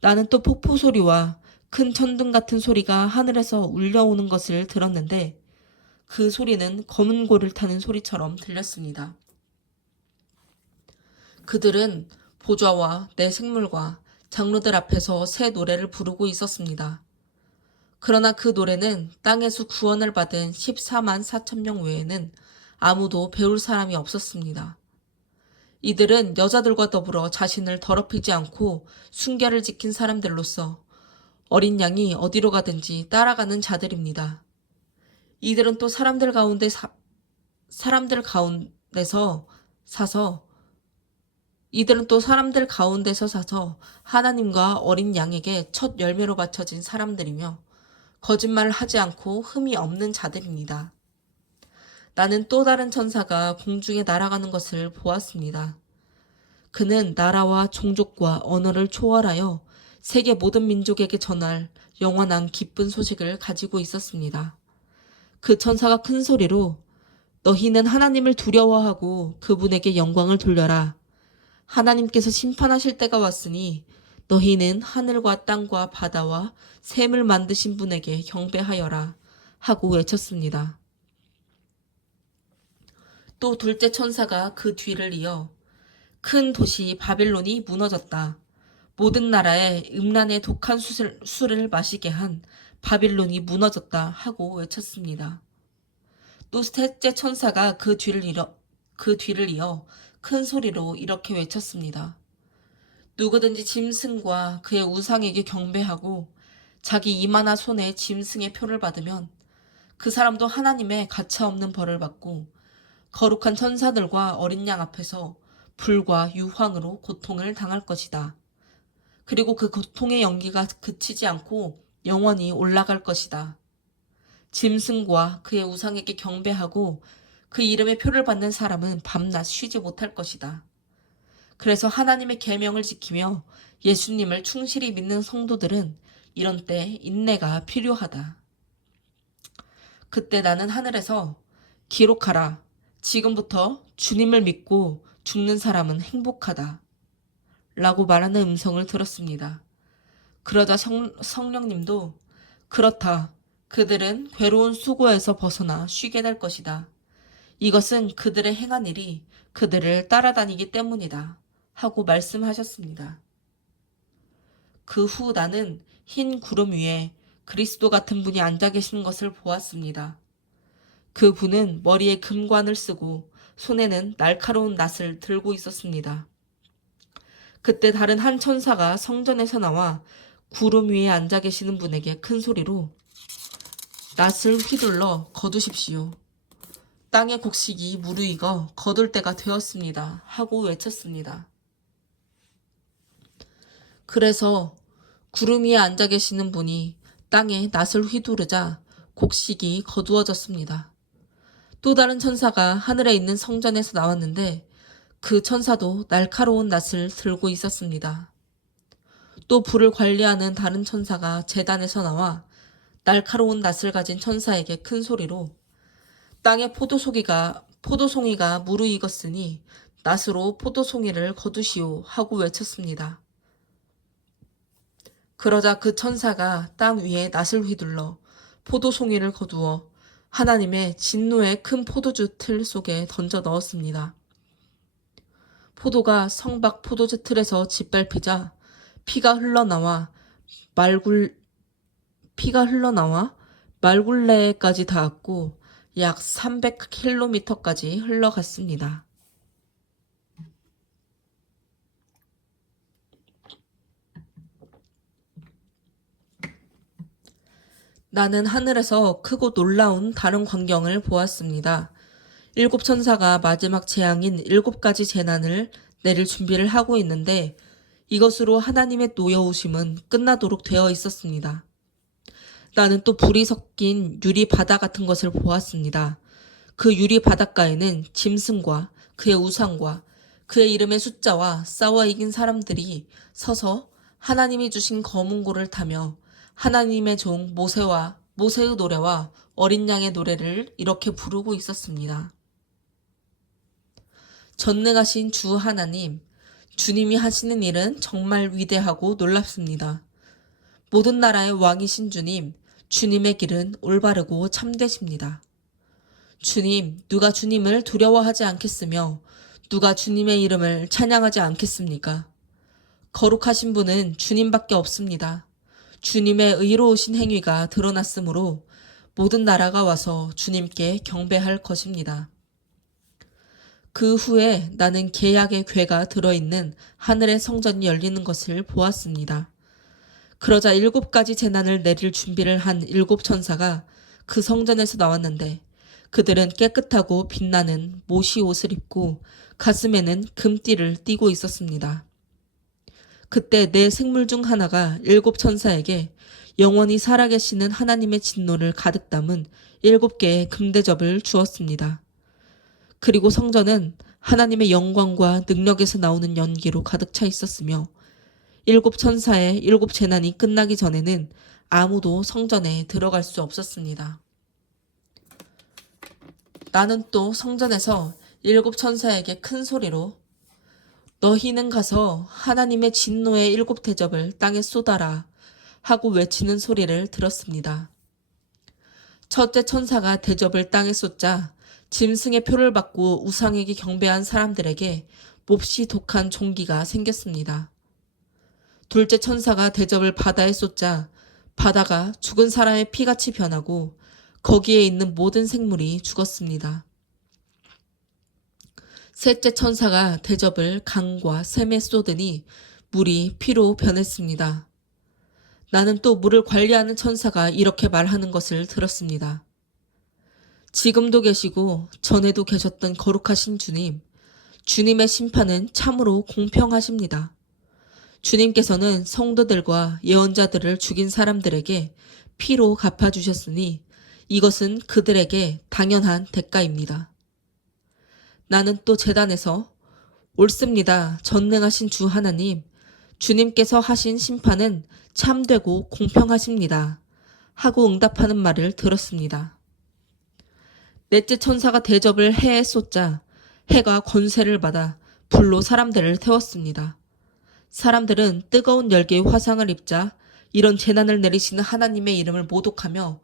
나는 또 폭포 소리와 큰 천둥 같은 소리가 하늘에서 울려오는 것을 들었는데 그 소리는 검은 고를 타는 소리처럼 들렸습니다. 그들은 보좌와 내 생물과 장로들 앞에서 새 노래를 부르고 있었습니다. 그러나 그 노래는 땅에서 구원을 받은 14만 4천 명 외에는 아무도 배울 사람이 없었습니다. 이들은 여자들과 더불어 자신을 더럽히지 않고 순결을 지킨 사람들로서 어린 양이 어디로 가든지 따라가는 자들입니다. 이들은 또 사람들 가운데서 사서 하나님과 어린 양에게 첫 열매로 바쳐진 사람들이며 거짓말을 하지 않고 흠이 없는 자들입니다. 나는 또 다른 천사가 공중에 날아가는 것을 보았습니다. 그는 나라와 종족과 언어를 초월하여 세계 모든 민족에게 전할 영원한 기쁜 소식을 가지고 있었습니다. 그 천사가 큰 소리로 너희는 하나님을 두려워하고 그분에게 영광을 돌려라. 하나님께서 심판하실 때가 왔으니 너희는 하늘과 땅과 바다와 샘을 만드신 분에게 경배하여라 하고 외쳤습니다. 또 둘째 천사가 그 뒤를 이어 큰 도시 바벨론이 무너졌다. 모든 나라에 음란의 독한 술을 마시게 한 바빌론이 무너졌다 하고 외쳤습니다. 또 셋째 천사가 그 뒤를 이어 큰 소리로 이렇게 외쳤습니다. 누구든지 짐승과 그의 우상에게 경배하고 자기 이마나 손에 짐승의 표를 받으면 그 사람도 하나님의 가차없는 벌을 받고 거룩한 천사들과 어린 양 앞에서 불과 유황으로 고통을 당할 것이다. 그리고 그 고통의 연기가 그치지 않고 영원히 올라갈 것이다. 짐승과 그의 우상에게 경배하고 그 이름의 표를 받는 사람은 밤낮 쉬지 못할 것이다. 그래서 하나님의 계명을 지키며 예수님을 충실히 믿는 성도들은 이런 때 인내가 필요하다. 그때 나는 하늘에서 기록하라. 지금부터 주님을 믿고 죽는 사람은 행복하다. 라고 말하는 음성을 들었습니다. 그러자 성령님도 그렇다. 그들은 괴로운 수고에서 벗어나 쉬게 될 것이다. 이것은 그들의 행한 일이 그들을 따라다니기 때문이다. 하고 말씀하셨습니다. 그 후 나는 흰 구름 위에 그리스도 같은 분이 앉아 계시는 것을 보았습니다. 그 분은 머리에 금관을 쓰고 손에는 날카로운 낫을 들고 있었습니다. 그때 다른 한 천사가 성전에서 나와 구름 위에 앉아 계시는 분에게 큰 소리로 낫을 휘둘러 거두십시오. 땅의 곡식이 무르익어 거둘 때가 되었습니다. 하고 외쳤습니다. 그래서 구름 위에 앉아 계시는 분이 땅에 낫을 휘두르자 곡식이 거두어졌습니다. 또 다른 천사가 하늘에 있는 성전에서 나왔는데 그 천사도 날카로운 낫을 들고 있었습니다. 또 불을 관리하는 다른 천사가 제단에서 나와 날카로운 낫을 가진 천사에게 큰 소리로 땅에 포도송이가 무르익었으니 낫으로 포도송이를 거두시오 하고 외쳤습니다. 그러자 그 천사가 땅 위에 낫을 휘둘러 포도송이를 거두어 하나님의 진노의 큰 포도주 틀 속에 던져 넣었습니다. 포도가 성박 포도주 틀에서 짓밟히자 피가 흘러나와 말굴레까지 닿았고 약 300km까지 흘러갔습니다. 나는 하늘에서 크고 놀라운 다른 광경을 보았습니다. 7 천사가 마지막 재앙인 7가지 재난을 내릴 준비를 하고 있는데 이것으로 하나님의 노여우심은 끝나도록 되어 있었습니다. 나는 또 불이 섞인 유리 바다 같은 것을 보았습니다. 그 유리 바닷가에는 짐승과 그의 우상과 그의 이름의 숫자와 싸워 이긴 사람들이 서서 하나님이 주신 검은 고를 타며 하나님의 종 모세의 노래와 어린 양의 노래를 이렇게 부르고 있었습니다. 전능하신 주 하나님, 주님이 하시는 일은 정말 위대하고 놀랍습니다. 모든 나라의 왕이신 주님, 주님의 길은 올바르고 참되십니다. 주님, 누가 주님을 두려워하지 않겠으며 누가 주님의 이름을 찬양하지 않겠습니까? 거룩하신 분은 주님밖에 없습니다. 주님의 의로우신 행위가 드러났으므로 모든 나라가 와서 주님께 경배할 것입니다. 그 후에 나는 계약의 궤가 들어있는 하늘의 성전이 열리는 것을 보았습니다. 그러자 7가지 재난을 내릴 준비를 한 7천사가 그 성전에서 나왔는데 그들은 깨끗하고 빛나는 모시 옷을 입고 가슴에는 금띠를 띠고 있었습니다. 그때 네 생물 중 하나가 7천사에게 영원히 살아계시는 하나님의 진노를 가득 담은 7개의 금대접을 주었습니다. 그리고 성전은 하나님의 영광과 능력에서 나오는 연기로 가득 차 있었으며 7천사의 7재난이 끝나기 전에는 아무도 성전에 들어갈 수 없었습니다. 나는 또 성전에서 7천사에게 큰 소리로 너희는 가서 하나님의 진노의 7대접을 땅에 쏟아라 하고 외치는 소리를 들었습니다. 첫째 천사가 대접을 땅에 쏟자 짐승의 표를 받고 우상에게 경배한 사람들에게 몹시 독한 종기가 생겼습니다. 둘째 천사가 대접을 바다에 쏟자 바다가 죽은 사람의 피같이 변하고 거기에 있는 모든 생물이 죽었습니다. 셋째 천사가 대접을 강과 샘에 쏟으니 물이 피로 변했습니다. 나는 또 물을 관리하는 천사가 이렇게 말하는 것을 들었습니다. 지금도 계시고 전에도 계셨던 거룩하신 주님, 주님의 심판은 참으로 공평하십니다. 주님께서는 성도들과 예언자들을 죽인 사람들에게 피로 갚아주셨으니 이것은 그들에게 당연한 대가입니다. 나는 또 제단에서 옳습니다. 전능하신 주 하나님, 주님께서 하신 심판은 참되고 공평하십니다. 하고 응답하는 말을 들었습니다. 넷째 천사가 대접을 해에 쏟자 해가 권세를 받아 불로 사람들을 태웠습니다. 사람들은 뜨거운 열기의 화상을 입자 이런 재난을 내리시는 하나님의 이름을 모독하며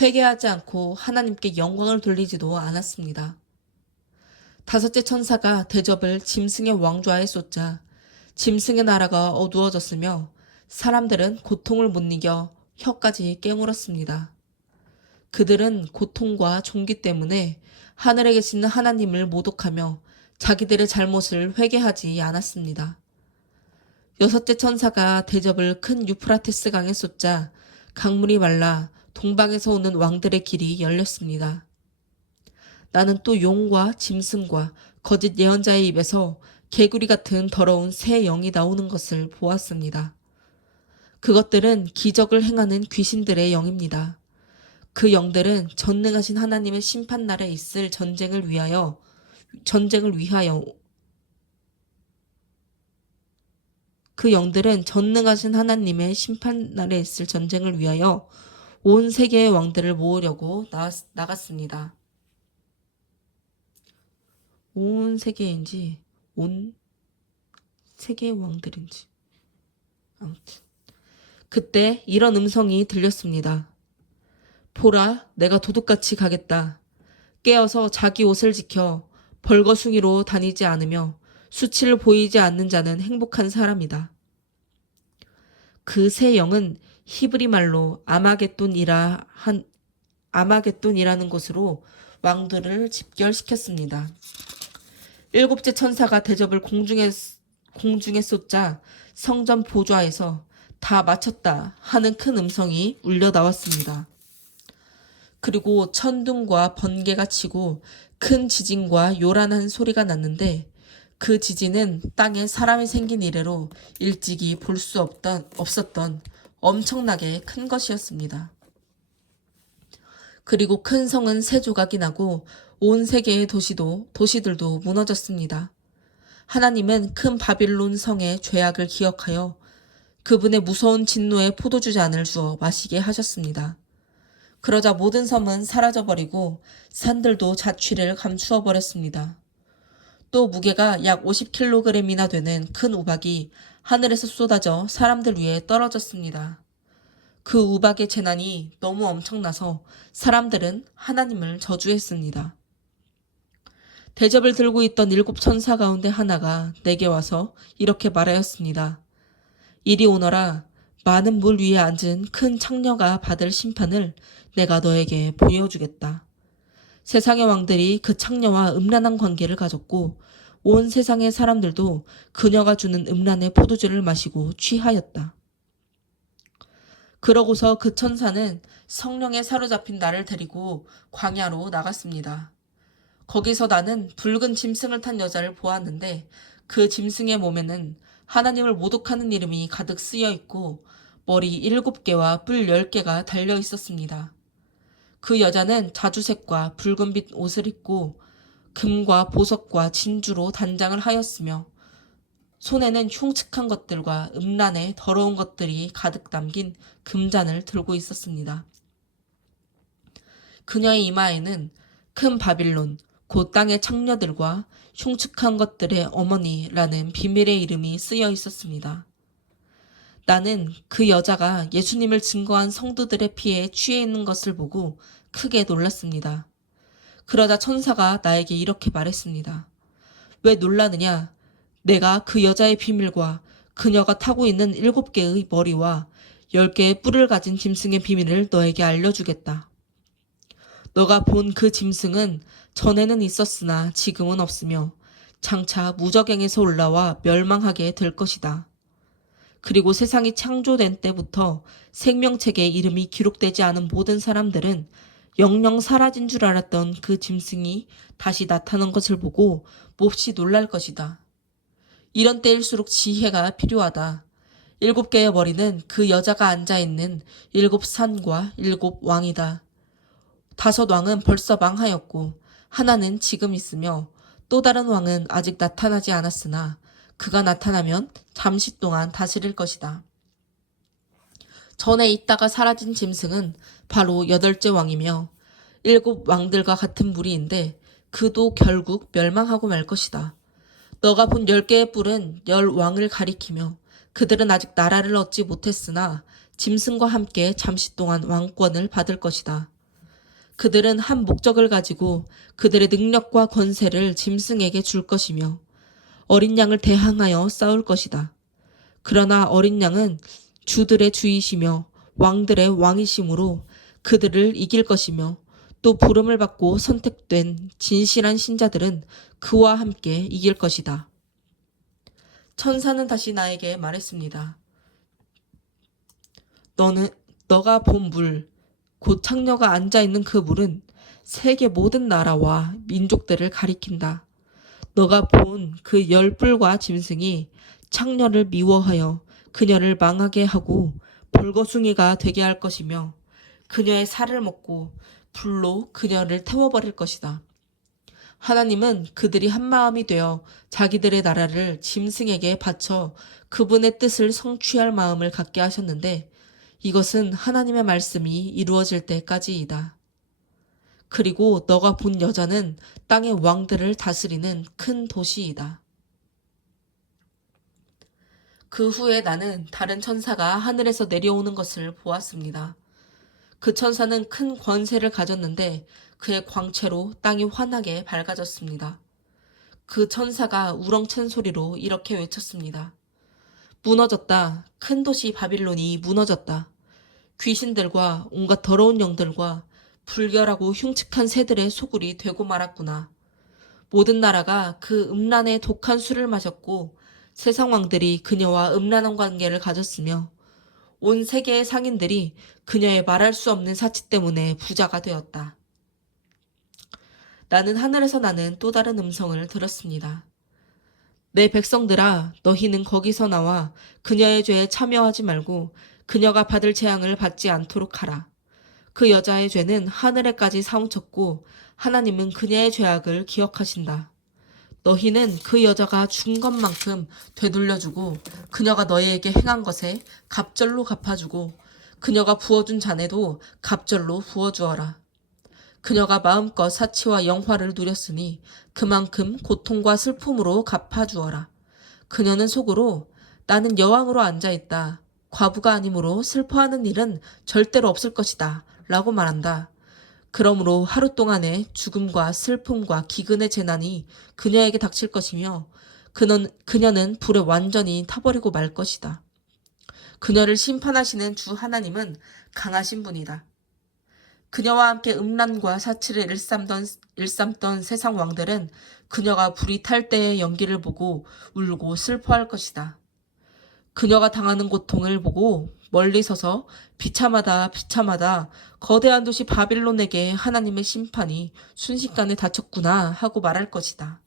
회개하지 않고 하나님께 영광을 돌리지도 않았습니다. 다섯째 천사가 대접을 짐승의 왕좌에 쏟자 짐승의 나라가 어두워졌으며 사람들은 고통을 못 이겨 혀까지 깨물었습니다. 그들은 고통과 종기 때문에 하늘에 계시는 하나님을 모독하며 자기들의 잘못을 회개하지 않았습니다. 여섯째 천사가 대접을 큰 유프라테스 강에 쏟자 강물이 말라 동방에서 오는 왕들의 길이 열렸습니다. 나는 또 용과 짐승과 거짓 예언자의 입에서 개구리 같은 더러운 새 영이 나오는 것을 보았습니다. 그것들은 기적을 행하는 귀신들의 영입니다. 그 영들은 전능하신 하나님의 심판날에 있을 전쟁을 위하여 그 영들은 전능하신 하나님의 심판날에 있을 전쟁을 위하여 온 세계의 왕들을 모으려고 나갔습니다. 온 세계인지 온 세계의 왕들인지 아무튼 그때 이런 음성이 들렸습니다. 보라, 내가 도둑같이 가겠다. 깨어서 자기 옷을 지켜 벌거숭이로 다니지 않으며 수치를 보이지 않는 자는 행복한 사람이다. 그 새 영은 히브리 말로 아마겟돈이라는 곳으로 왕들을 집결시켰습니다. 7째 천사가 대접을 공중에 쏟자 성전 보좌에서 다 마쳤다 하는 큰 음성이 울려 나왔습니다. 그리고 천둥과 번개가 치고 큰 지진과 요란한 소리가 났는데 그 지진은 땅에 사람이 생긴 이래로 일찍이 볼 수 없었던 엄청나게 큰 것이었습니다. 그리고 큰 성은 세 조각이 나고 온 세계의 도시들도 무너졌습니다. 하나님은 큰 바빌론 성의 죄악을 기억하여 그분의 무서운 진노의 포도주 잔을 주어 마시게 하셨습니다. 그러자 모든 섬은 사라져버리고 산들도 자취를 감추어 버렸습니다. 또 무게가 약 50kg이나 되는 큰 우박이 하늘에서 쏟아져 사람들 위에 떨어졌습니다. 그 우박의 재난이 너무 엄청나서 사람들은 하나님을 저주했습니다. 대접을 들고 있던 7 천사 가운데 하나가 내게 와서 이렇게 말하였습니다. 이리 오너라. 많은 물 위에 앉은 큰 창녀가 받을 심판을 내가 너에게 보여주겠다. 세상의 왕들이 그 창녀와 음란한 관계를 가졌고 온 세상의 사람들도 그녀가 주는 음란의 포도주를 마시고 취하였다. 그러고서 그 천사는 성령에 사로잡힌 나를 데리고 광야로 나갔습니다. 거기서 나는 붉은 짐승을 탄 여자를 보았는데 그 짐승의 몸에는 하나님을 모독하는 이름이 가득 쓰여 있고 머리 7개와 뿔 10개가 달려 있었습니다. 그 여자는 자주색과 붉은빛 옷을 입고 금과 보석과 진주로 단장을 하였으며 손에는 흉측한 것들과 음란의 더러운 것들이 가득 담긴 금잔을 들고 있었습니다. 그녀의 이마에는 큰 바빌론, 곧 땅의 창녀들과 흉측한 것들의 어머니라는 비밀의 이름이 쓰여 있었습니다. 나는 그 여자가 예수님을 증거한 성도들의 피에 취해 있는 것을 보고 크게 놀랐습니다. 그러자 천사가 나에게 이렇게 말했습니다. 왜 놀라느냐? 내가 그 여자의 비밀과 그녀가 타고 있는 7개의 머리와 10개의 뿔을 가진 짐승의 비밀을 너에게 알려주겠다. 너가 본 그 짐승은 전에는 있었으나 지금은 없으며 장차 무저갱에서 올라와 멸망하게 될 것이다. 그리고 세상이 창조된 때부터 생명책에 이름이 기록되지 않은 모든 사람들은 영영 사라진 줄 알았던 그 짐승이 다시 나타난 것을 보고 몹시 놀랄 것이다. 이런 때일수록 지혜가 필요하다. 7개의 머리는 그 여자가 앉아있는 7 산과 7 왕이다. 5 왕은 벌써 망하였고 하나는 지금 있으며 또 다른 왕은 아직 나타나지 않았으나 그가 나타나면 잠시 동안 다스릴 것이다. 전에 있다가 사라진 짐승은 바로 8째 왕이며 7 왕들과 같은 무리인데 그도 결국 멸망하고 말 것이다. 너가 본 10개의 뿔은 10 왕을 가리키며 그들은 아직 나라를 얻지 못했으나 짐승과 함께 잠시 동안 왕권을 받을 것이다. 그들은 한 목적을 가지고 그들의 능력과 권세를 짐승에게 줄 것이며 어린 양을 대항하여 싸울 것이다. 그러나 어린 양은 주들의 주이시며 왕들의 왕이시므로 그들을 이길 것이며 또 부름을 받고 선택된 진실한 신자들은 그와 함께 이길 것이다. 천사는 다시 나에게 말했습니다. 너가 본 물, 곧 창녀가 앉아있는 그 물은 세계 모든 나라와 민족들을 가리킨다. 너가 본 그 10뿔과 짐승이 창녀를 미워하여 그녀를 망하게 하고 벌거숭이가 되게 할 것이며 그녀의 살을 먹고 불로 그녀를 태워버릴 것이다. 하나님은 그들이 한마음이 되어 자기들의 나라를 짐승에게 바쳐 그분의 뜻을 성취할 마음을 갖게 하셨는데 이것은 하나님의 말씀이 이루어질 때까지이다. 그리고 너가 본 여자는 땅의 왕들을 다스리는 큰 도시이다. 그 후에 나는 다른 천사가 하늘에서 내려오는 것을 보았습니다. 그 천사는 큰 권세를 가졌는데 그의 광채로 땅이 환하게 밝아졌습니다. 그 천사가 우렁찬 소리로 이렇게 외쳤습니다. 무너졌다. 큰 도시 바빌론이 무너졌다. 귀신들과 온갖 더러운 영들과 불결하고 흉측한 새들의 소굴이 되고 말았구나. 모든 나라가 그 음란의 독한 술을 마셨고 세상 왕들이 그녀와 음란한 관계를 가졌으며 온 세계의 상인들이 그녀의 말할 수 없는 사치 때문에 부자가 되었다. 나는 하늘에서 나는 또 다른 음성을 들었습니다. 내 백성들아, 너희는 거기서 나와 그녀의 죄에 참여하지 말고 그녀가 받을 재앙을 받지 않도록 하라. 그 여자의 죄는 하늘에까지 사움쳤고 하나님은 그녀의 죄악을 기억하신다. 너희는 그 여자가 준 것만큼 되돌려주고 그녀가 너희에게 행한 것에 갑절로 갚아주고 그녀가 부어준 잔에도 갑절로 부어주어라. 그녀가 마음껏 사치와 영화를 누렸으니 그만큼 고통과 슬픔으로 갚아주어라. 그녀는 속으로 나는 여왕으로 앉아있다. 과부가 아니므로 슬퍼하는 일은 절대로 없을 것이다 라고 말한다. 그러므로 하루 동안의 죽음과 슬픔과 기근의 재난이 그녀에게 닥칠 것이며 그녀는 불에 완전히 타버리고 말 것이다. 그녀를 심판하시는 주 하나님은 강하신 분이다. 그녀와 함께 음란과 사치를 일삼던 세상 왕들은 그녀가 불이 탈 때의 연기를 보고 울고 슬퍼할 것이다. 그녀가 당하는 고통을 보고 멀리 서서 비참하다 비참하다 거대한 도시 바빌론에게 하나님의 심판이 순식간에 닥쳤구나 하고 말할 것이다.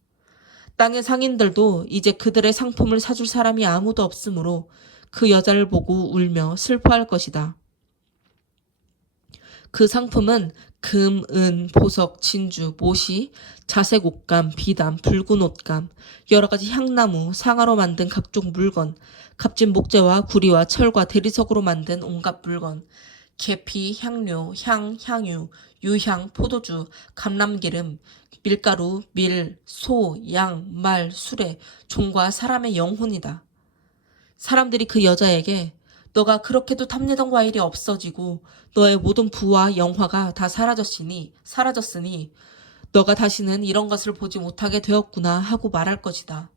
땅의 상인들도 이제 그들의 상품을 사줄 사람이 아무도 없으므로 그 여자를 보고 울며 슬퍼할 것이다. 그 상품은 금, 은, 보석, 진주, 모시, 자색 옷감, 비담, 붉은 옷감, 여러 가지 향나무, 상아로 만든 각종 물건, 값진 목재와 구리와 철과 대리석으로 만든 온갖 물건, 계피, 향료, 향유, 유향, 포도주, 감람기름, 밀가루, 밀, 소, 양, 말, 수레, 종과 사람의 영혼이다. 사람들이 그 여자에게 너가 그렇게도 탐내던 과일이 없어지고 너의 모든 부와 영화가 다 사라졌으니 너가 다시는 이런 것을 보지 못하게 되었구나 하고 말할 것이다.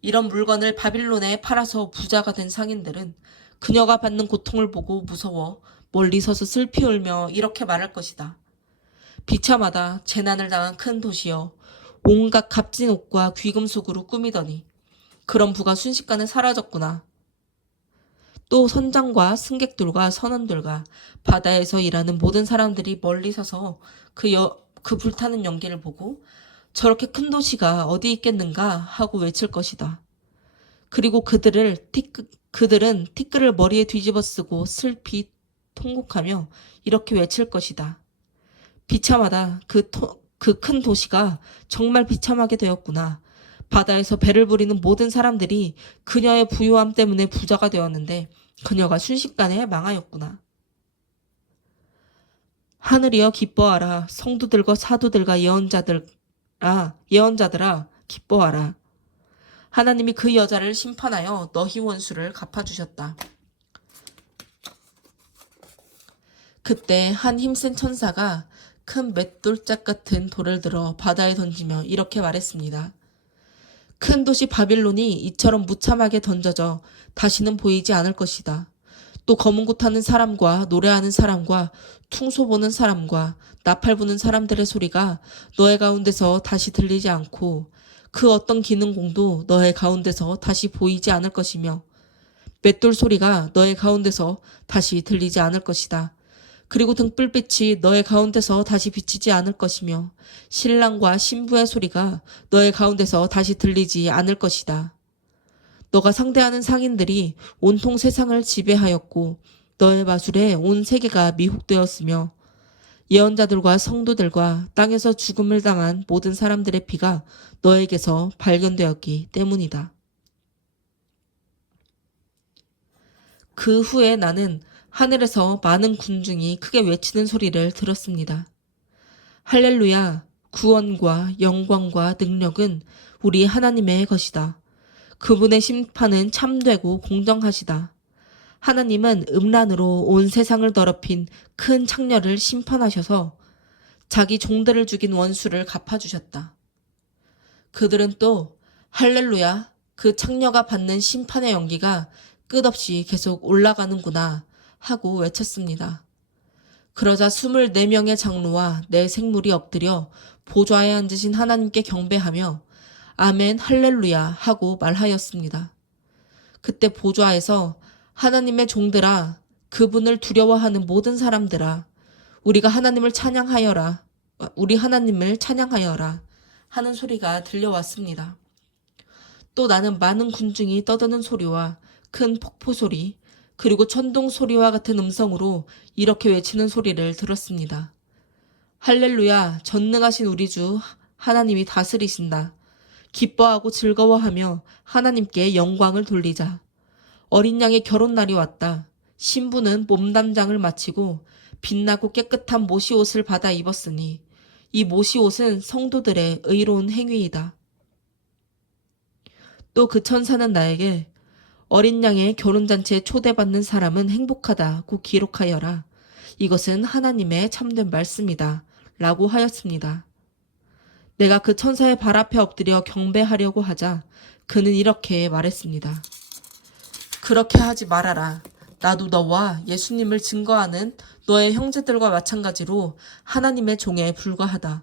이런 물건을 바빌론에 팔아서 부자가 된 상인들은 그녀가 받는 고통을 보고 무서워 멀리 서서 슬피 울며 이렇게 말할 것이다. 비참하다 재난을 당한 큰 도시여 온갖 값진 옷과 귀금속으로 꾸미더니 그런 부가 순식간에 사라졌구나. 또 선장과 승객들과 선원들과 바다에서 일하는 모든 사람들이 멀리 서서 그 불타는 연기를 보고 저렇게 큰 도시가 어디 있겠는가 하고 외칠 것이다. 그리고 그들은 티끌을 머리에 뒤집어 쓰고 슬피 통곡하며 이렇게 외칠 것이다. 비참하다. 그 큰 도시가 정말 비참하게 되었구나. 바다에서 배를 부리는 모든 사람들이 그녀의 부유함 때문에 부자가 되었는데 그녀가 순식간에 망하였구나. 하늘이여 기뻐하라. 성도들과 사도들과 예언자들아 기뻐하라. 하나님이 그 여자를 심판하여 너희 원수를 갚아주셨다. 그때 한 힘센 천사가 큰 맷돌짝 같은 돌을 들어 바다에 던지며 이렇게 말했습니다. 큰 도시 바빌론이 이처럼 무참하게 던져져 다시는 보이지 않을 것이다. 또 검은 고 타는 사람과 노래하는 사람과 퉁소 보는 사람과 나팔 부는 사람들의 소리가 너의 가운데서 다시 들리지 않고 그 어떤 기능공도 너의 가운데서 다시 보이지 않을 것이며 맷돌 소리가 너의 가운데서 다시 들리지 않을 것이다. 그리고 등불빛이 너의 가운데서 다시 비치지 않을 것이며 신랑과 신부의 소리가 너의 가운데서 다시 들리지 않을 것이다. 너가 상대하는 상인들이 온통 세상을 지배하였고 너의 마술에 온 세계가 미혹되었으며 예언자들과 성도들과 땅에서 죽음을 당한 모든 사람들의 피가 너에게서 발견되었기 때문이다. 그 후에 나는 하늘에서 많은 군중이 크게 외치는 소리를 들었습니다. 할렐루야! 구원과 영광과 능력은 우리 하나님의 것이다. 그분의 심판은 참되고 공정하시다. 하나님은 음란으로 온 세상을 더럽힌 큰 창녀를 심판하셔서 자기 종들을 죽인 원수를 갚아주셨다. 그들은 또 할렐루야! 그 창녀가 받는 심판의 연기가 끝없이 계속 올라가는구나 하고 외쳤습니다. 그러자 24명의 장로와 네 생물이 엎드려 보좌에 앉으신 하나님께 경배하며 아멘 할렐루야 하고 말하였습니다. 그때 보좌에서 하나님의 종들아 그분을 두려워하는 모든 사람들아 우리 하나님을 찬양하여라 하는 소리가 들려왔습니다. 또 나는 많은 군중이 떠드는 소리와 큰 폭포 소리 그리고 천둥 소리와 같은 음성으로 이렇게 외치는 소리를 들었습니다. 할렐루야 전능하신 우리 주 하나님이 다스리신다. 기뻐하고 즐거워하며 하나님께 영광을 돌리자. 어린 양의 결혼날이 왔다. 신부는 몸담장을 마치고 빛나고 깨끗한 모시옷을 받아 입었으니 이 모시옷은 성도들의 의로운 행위이다. 또 그 천사는 나에게 어린 양의 결혼잔치에 초대받는 사람은 행복하다고 기록하여라. 이것은 하나님의 참된 말씀이다. 라고 하였습니다. 내가 그 천사의 발 앞에 엎드려 경배하려고 하자 그는 이렇게 말했습니다. 그렇게 하지 말아라. 나도 너와 예수님을 증거하는 너의 형제들과 마찬가지로 하나님의 종에 불과하다.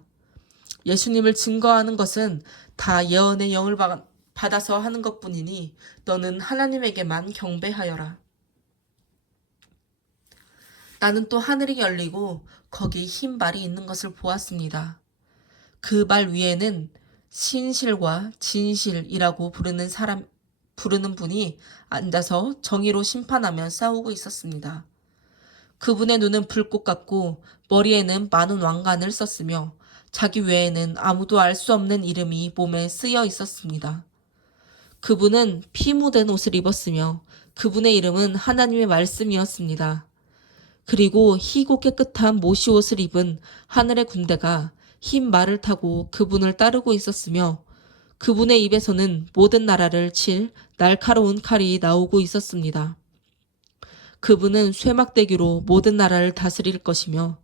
예수님을 증거하는 것은 다 예언의 영을 받아서 하는 것뿐이니 너는 하나님에게만 경배하여라. 나는 또 하늘이 열리고 거기 흰 발이 있는 것을 보았습니다. 그 발 위에는 신실과 진실이라고 부르는 분이 앉아서 정의로 심판하며 싸우고 있었습니다. 그분의 눈은 불꽃 같고 머리에는 많은 왕관을 썼으며 자기 외에는 아무도 알 수 없는 이름이 몸에 쓰여 있었습니다. 그분은 피 묻은 옷을 입었으며 그분의 이름은 하나님의 말씀이었습니다. 그리고 희고 깨끗한 모시 옷을 입은 하늘의 군대가 흰 말을 타고 그분을 따르고 있었으며 그분의 입에서는 모든 나라를 칠 날카로운 칼이 나오고 있었습니다. 그분은 쇠막대기로 모든 나라를 다스릴 것이며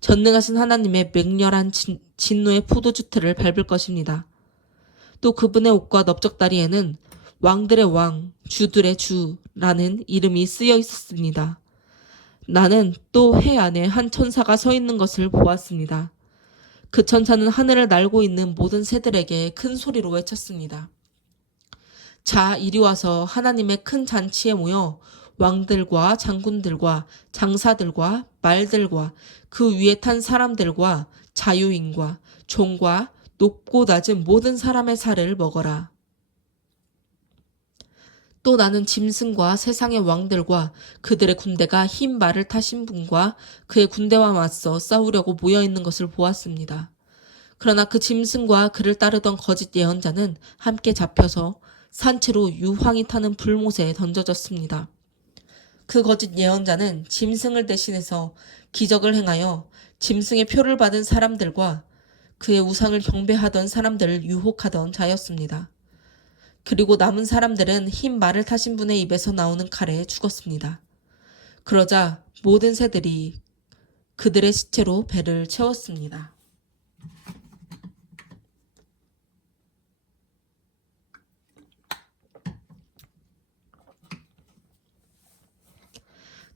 전능하신 하나님의 맹렬한 진노의 포도주틀을 밟을 것입니다. 또 그분의 옷과 넓적다리에는 왕들의 왕, 주들의 주라는 이름이 쓰여 있었습니다. 나는 또 해 안에 한 천사가 서 있는 것을 보았습니다. 그 천사는 하늘을 날고 있는 모든 새들에게 큰 소리로 외쳤습니다. 자, 이리 와서 하나님의 큰 잔치에 모여 왕들과 장군들과 장사들과 말들과 그 위에 탄 사람들과 자유인과 종과 높고 낮은 모든 사람의 살을 먹어라. 또 나는 짐승과 세상의 왕들과 그들의 군대가 흰 말을 타신 분과 그의 군대와 맞서 싸우려고 모여있는 것을 보았습니다. 그러나 그 짐승과 그를 따르던 거짓 예언자는 함께 잡혀서 산채로 유황이 타는 불못에 던져졌습니다. 그 거짓 예언자는 짐승을 대신해서 기적을 행하여 짐승의 표를 받은 사람들과 그의 우상을 경배하던 사람들을 유혹하던 자였습니다. 그리고 남은 사람들은 흰 말을 타신 분의 입에서 나오는 칼에 죽었습니다. 그러자 모든 새들이 그들의 시체로 배를 채웠습니다.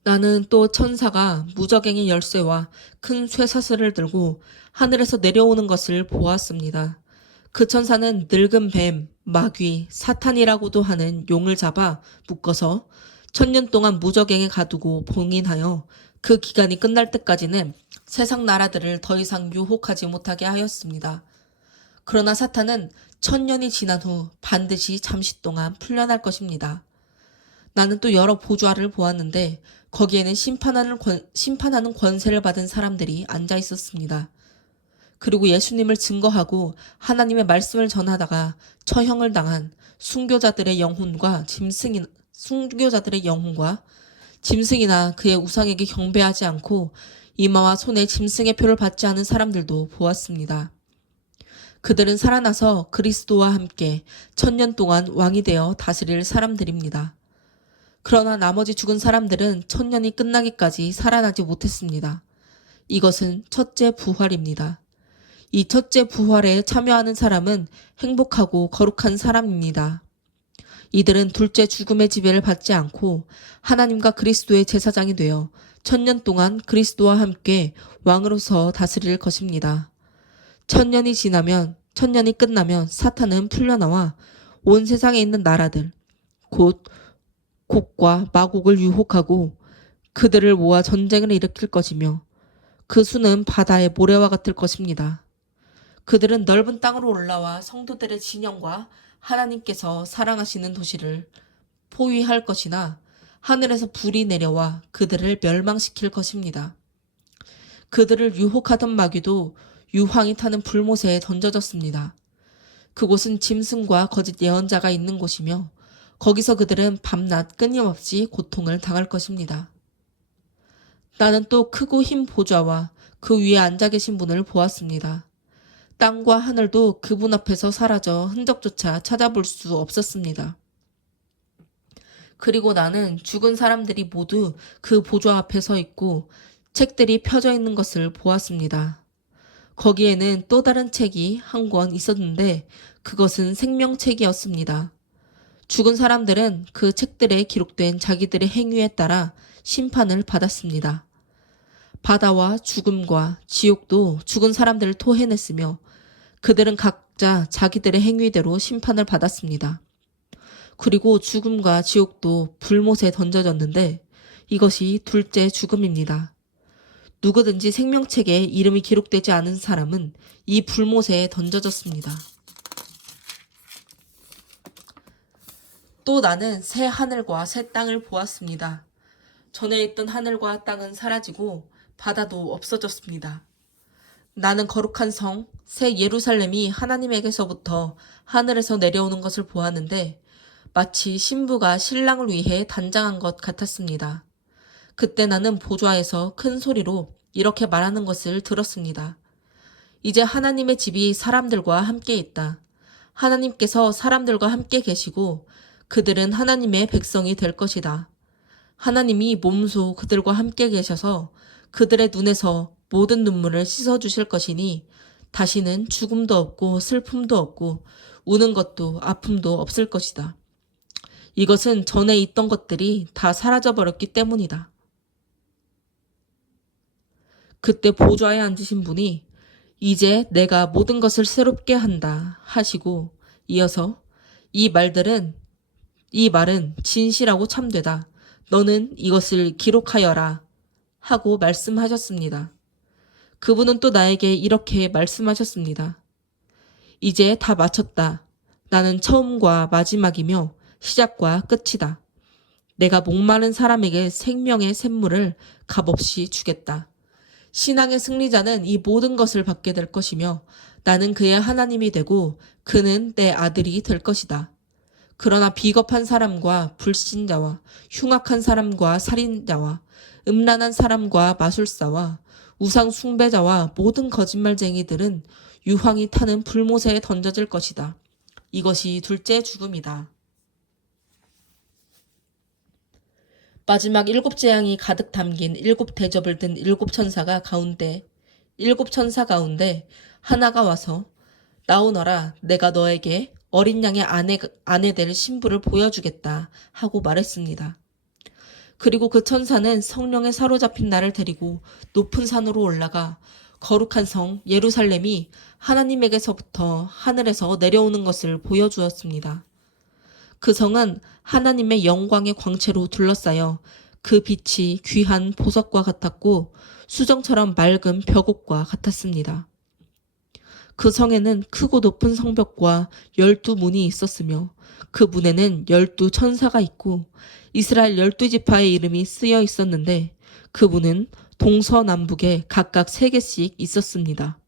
나는 또 천사가 무저갱의 열쇠와 큰 쇠사슬을 들고 하늘에서 내려오는 것을 보았습니다. 그 천사는 늙은 뱀, 마귀, 사탄이라고도 하는 용을 잡아 묶어서 1000년 동안 무저갱에 가두고 봉인하여 그 기간이 끝날 때까지는 세상 나라들을 더 이상 유혹하지 못하게 하였습니다. 그러나 사탄은 1000년이 지난 후 반드시 잠시 동안 풀려날 것입니다. 나는 또 여러 보좌를 보았는데 거기에는 심판하는 권세를 받은 사람들이 앉아 있었습니다. 그리고 예수님을 증거하고 하나님의 말씀을 전하다가 처형을 당한 순교자들의 영혼과 짐승이나 그의 우상에게 경배하지 않고 이마와 손에 짐승의 표를 받지 않은 사람들도 보았습니다. 그들은 살아나서 그리스도와 함께 1000년 동안 왕이 되어 다스릴 사람들입니다. 그러나 나머지 죽은 사람들은 1000년이 끝나기까지 살아나지 못했습니다. 이것은 첫째 부활입니다. 이 첫째 부활에 참여하는 사람은 행복하고 거룩한 사람입니다. 이들은 둘째 죽음의 지배를 받지 않고 하나님과 그리스도의 제사장이 되어 1000년 동안 그리스도와 함께 왕으로서 다스릴 것입니다. 1000년이 끝나면 사탄은 풀려나와 온 세상에 있는 나라들, 곧 곡과 마곡을 유혹하고 그들을 모아 전쟁을 일으킬 것이며 그 수는 바다의 모래와 같을 것입니다. 그들은 넓은 땅으로 올라와 성도들의 진영과 하나님께서 사랑하시는 도시를 포위할 것이나 하늘에서 불이 내려와 그들을 멸망시킬 것입니다. 그들을 유혹하던 마귀도 유황이 타는 불못에 던져졌습니다. 그곳은 짐승과 거짓 예언자가 있는 곳이며 거기서 그들은 밤낮 끊임없이 고통을 당할 것입니다. 나는 또 크고 흰 보좌와 그 위에 앉아 계신 분을 보았습니다. 땅과 하늘도 그분 앞에서 사라져 흔적조차 찾아볼 수 없었습니다. 그리고 나는 죽은 사람들이 모두 그 보좌 앞에 서 있고 책들이 펴져 있는 것을 보았습니다. 거기에는 또 다른 책이 한 권 있었는데 그것은 생명책이었습니다. 죽은 사람들은 그 책들에 기록된 자기들의 행위에 따라 심판을 받았습니다. 바다와 죽음과 지옥도 죽은 사람들을 토해냈으며 그들은 각자 자기들의 행위대로 심판을 받았습니다. 그리고 죽음과 지옥도 불못에 던져졌는데 이것이 둘째 죽음입니다. 누구든지 생명책에 이름이 기록되지 않은 사람은 이 불못에 던져졌습니다. 또 나는 새 하늘과 새 땅을 보았습니다. 전에 있던 하늘과 땅은 사라지고 바다도 없어졌습니다. 나는 거룩한 성, 새 예루살렘이 하나님에게서부터 하늘에서 내려오는 것을 보았는데 마치 신부가 신랑을 위해 단장한 것 같았습니다. 그때 나는 보좌에서 큰 소리로 이렇게 말하는 것을 들었습니다. 이제 하나님의 집이 사람들과 함께 있다. 하나님께서 사람들과 함께 계시고 그들은 하나님의 백성이 될 것이다. 하나님이 몸소 그들과 함께 계셔서 그들의 눈에서 모든 눈물을 씻어주실 것이니 다시는 죽음도 없고 슬픔도 없고 우는 것도 아픔도 없을 것이다. 이것은 전에 있던 것들이 다 사라져버렸기 때문이다. 그때 보좌에 앉으신 분이 이제 내가 모든 것을 새롭게 한다 하시고 이어서 이 말은 진실하고 참되다. 너는 이것을 기록하여라 하고 말씀하셨습니다. 그분은 또 나에게 이렇게 말씀하셨습니다. 이제 다 마쳤다. 나는 처음과 마지막이며 시작과 끝이다. 내가 목마른 사람에게 생명의 샘물을 값없이 주겠다. 신앙의 승리자는 이 모든 것을 받게 될 것이며 나는 그의 하나님이 되고 그는 내 아들이 될 것이다. 그러나 비겁한 사람과 불신자와 흉악한 사람과 살인자와 음란한 사람과 마술사와 우상 숭배자와 모든 거짓말쟁이들은 유황이 타는 불못에 던져질 것이다. 이것이 둘째 죽음이다. 마지막 7 재앙이 가득 담긴 7 대접을 든 7 천사 가운데 하나가 와서 나오너라 내가 너에게 어린 양의 아내 될 신부를 보여주겠다 하고 말했습니다. 그리고 그 천사는 성령에 사로잡힌 나를 데리고 높은 산으로 올라가 거룩한 성 예루살렘이 하나님에게서부터 하늘에서 내려오는 것을 보여주었습니다. 그 성은 하나님의 영광의 광채로 둘러싸여 그 빛이 귀한 보석과 같았고 수정처럼 맑은 벽옥과 같았습니다. 그 성에는 크고 높은 성벽과 12문이 있었으며 그 문에는 12 천사가 있고 이스라엘 12지파의 이름이 쓰여 있었는데 그 문은 동서남북에 각각 3개씩 있었습니다.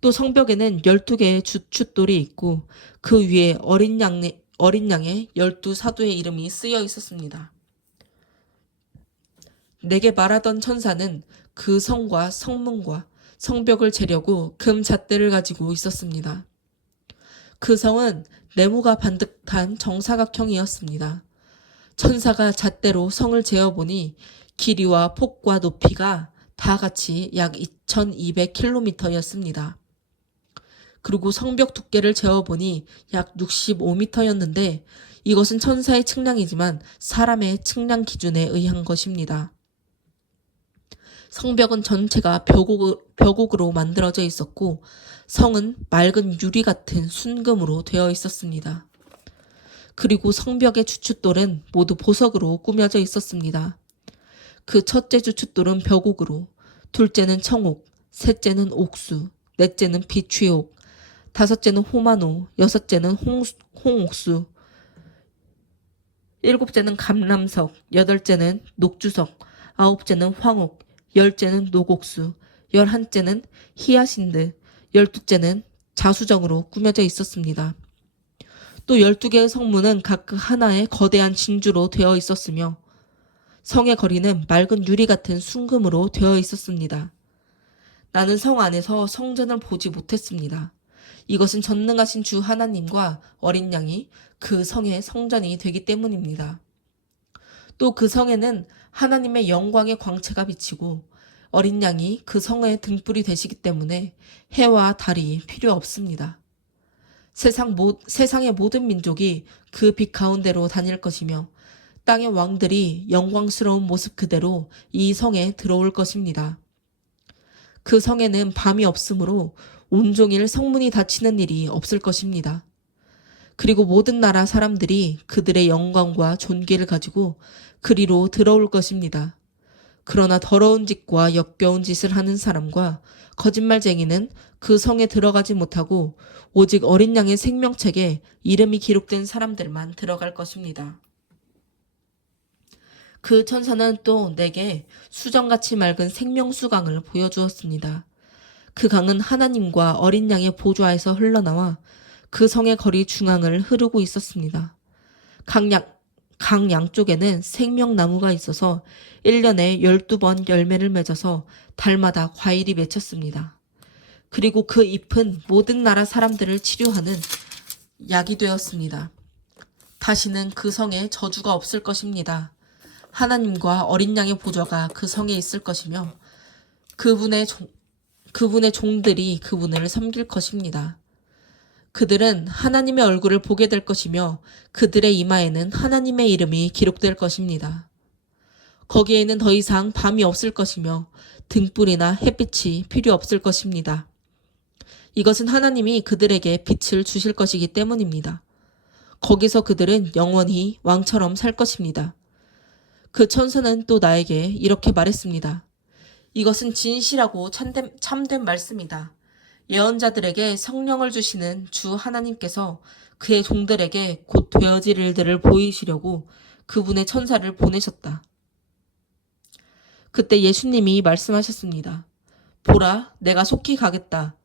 또 성벽에는 12개의 주춧돌이 있고 그 위에 어린 양의 12 사도의 이름이 쓰여 있었습니다. 내게 말하던 천사는 그 성과 성문과 성벽을 재려고 금 잣대를 가지고 있었습니다. 그 성은 네모가 반듯한 정사각형이었습니다. 천사가 잣대로 성을 재어보니 길이와 폭과 높이가 다 같이 약 2200km였습니다. 그리고 성벽 두께를 재어보니 약 65m였는데 이것은 천사의 측량이지만 사람의 측량 기준에 의한 것입니다. 성벽은 전체가 벽옥으로 만들어져 있었고 성은 맑은 유리 같은 순금으로 되어 있었습니다. 그리고 성벽의 주춧돌은 모두 보석으로 꾸며져 있었습니다. 그 첫째 주춧돌은 벽옥으로, 둘째는 청옥, 셋째는 옥수, 넷째는 비취옥, 다섯째는 호마노, 여섯째는 홍옥수, 일곱째는 감람석, 여덟째는 녹주석, 아홉째는 황옥, 열째는 녹옥수, 11째는 히아신드, 12째는 자수정으로 꾸며져 있었습니다. 또 12개의 성문은 각각 하나의 거대한 진주로 되어 있었으며 성의 거리는 맑은 유리 같은 순금으로 되어 있었습니다. 나는 성 안에서 성전을 보지 못했습니다. 이것은 전능하신 주 하나님과 어린 양이 그 성의 성전이 되기 때문입니다. 또 그 성에는 하나님의 영광의 광채가 비치고 어린 양이 그 성의 등불이 되시기 때문에 해와 달이 필요 없습니다. 세상의 모든 민족이 그 빛 가운데로 다닐 것이며 땅의 왕들이 영광스러운 모습 그대로 이 성에 들어올 것입니다. 그 성에는 밤이 없으므로 온종일 성문이 닫히는 일이 없을 것입니다. 그리고 모든 나라 사람들이 그들의 영광과 존귀를 가지고 그리로 들어올 것입니다. 그러나 더러운 짓과 역겨운 짓을 하는 사람과 거짓말쟁이는 그 성에 들어가지 못하고 오직 어린 양의 생명책에 이름이 기록된 사람들만 들어갈 것입니다. 그 천사는 또 내게 수정같이 맑은 생명수강을 보여주었습니다. 그 강은 하나님과 어린 양의 보좌에서 흘러나와 그 성의 거리 중앙을 흐르고 있었습니다. 강 양쪽에는 생명나무가 있어서 1년에 12번 열매를 맺어서 달마다 과일이 맺혔습니다. 그리고 그 잎은 모든 나라 사람들을 치료하는 약이 되었습니다. 다시는 그 성에 저주가 없을 것입니다. 하나님과 어린 양의 보좌가 그 성에 있을 것이며 그분의 종들이 그분을 섬길 것입니다. 그들은 하나님의 얼굴을 보게 될 것이며 그들의 이마에는 하나님의 이름이 기록될 것입니다. 거기에는 더 이상 밤이 없을 것이며 등불이나 햇빛이 필요 없을 것입니다. 이것은 하나님이 그들에게 빛을 주실 것이기 때문입니다. 거기서 그들은 영원히 왕처럼 살 것입니다. 그 천사는 또 나에게 이렇게 말했습니다. 이것은 진실하고 참된 말씀이다. 예언자들에게 성령을 주시는 주 하나님께서 그의 종들에게 곧 되어질 일들을 보이시려고 그분의 천사를 보내셨다. 그때 예수님이 말씀하셨습니다. 보라, 내가 속히 가겠다.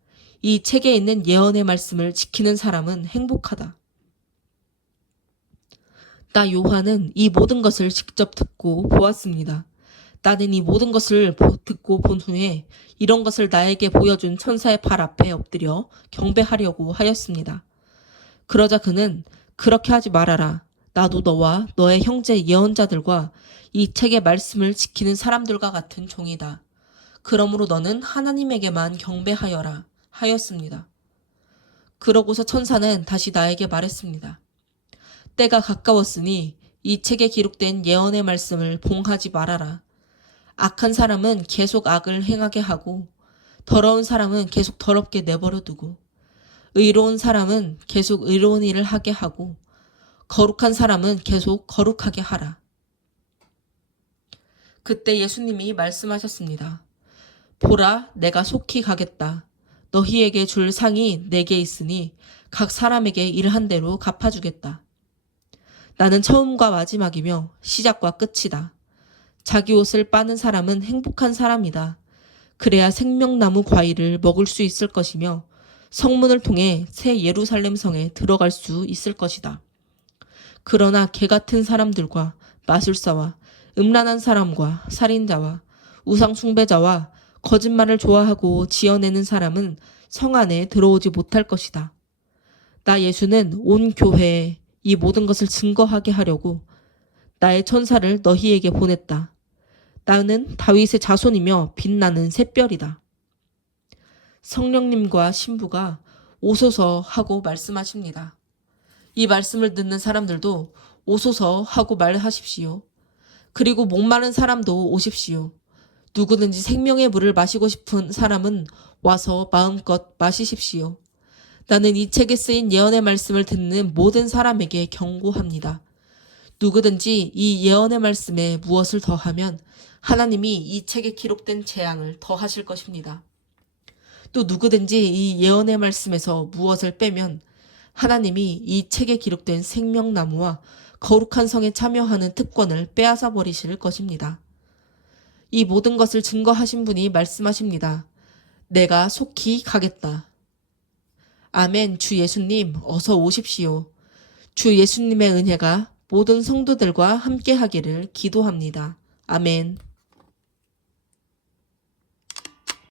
이 책에 있는 예언의 말씀을 지키는 사람은 행복하다. 나 요한은 이 모든 것을 직접 듣고 보았습니다. 나는 이 모든 것을 듣고 본 후에 이런 것을 나에게 보여준 천사의 발 앞에 엎드려 경배하려고 하였습니다. 그러자 그는 그렇게 하지 말아라. 나도 너와 너의 형제 예언자들과 이 책의 말씀을 지키는 사람들과 같은 종이다. 그러므로 너는 하나님에게만 경배하여라 하였습니다. 그러고서 천사는 다시 나에게 말했습니다. 때가 가까웠으니 이 책에 기록된 예언의 말씀을 봉하지 말아라. 악한 사람은 계속 악을 행하게 하고 더러운 사람은 계속 더럽게 내버려 두고 의로운 사람은 계속 의로운 일을 하게 하고 거룩한 사람은 계속 거룩하게 하라. 그때 예수님이 말씀하셨습니다. 보라, 내가 속히 가겠다. 너희에게 줄 상이 내게 있으니 각 사람에게 일한 대로 갚아주겠다. 나는 처음과 마지막이며 시작과 끝이다. 자기 옷을 빠는 사람은 행복한 사람이다. 그래야 생명나무 과일을 먹을 수 있을 것이며 성문을 통해 새 예루살렘 성에 들어갈 수 있을 것이다. 그러나 개 같은 사람들과 마술사와 음란한 사람과 살인자와 우상숭배자와 거짓말을 좋아하고 지어내는 사람은 성 안에 들어오지 못할 것이다. 나 예수는 온 교회에 이 모든 것을 증거하게 하려고 나의 천사를 너희에게 보냈다. 나는 다윗의 자손이며 빛나는 샛별이다. 성령님과 신부가 오소서 하고 말씀하십니다. 이 말씀을 듣는 사람들도 오소서 하고 말하십시오. 그리고 목마른 사람도 오십시오. 누구든지 생명의 물을 마시고 싶은 사람은 와서 마음껏 마시십시오. 나는 이 책에 쓰인 예언의 말씀을 듣는 모든 사람에게 경고합니다. 누구든지 이 예언의 말씀에 무엇을 더하면 하나님이 이 책에 기록된 재앙을 더하실 것입니다. 또 누구든지 이 예언의 말씀에서 무엇을 빼면 하나님이 이 책에 기록된 생명나무와 거룩한 성에 참여하는 특권을 빼앗아 버리실 것입니다. 이 모든 것을 증거하신 분이 말씀하십니다. 내가 속히 가겠다. 아멘. 주 예수님 어서 오십시오. 주 예수님의 은혜가 모든 성도들과 함께 하기를 기도합니다. 아멘.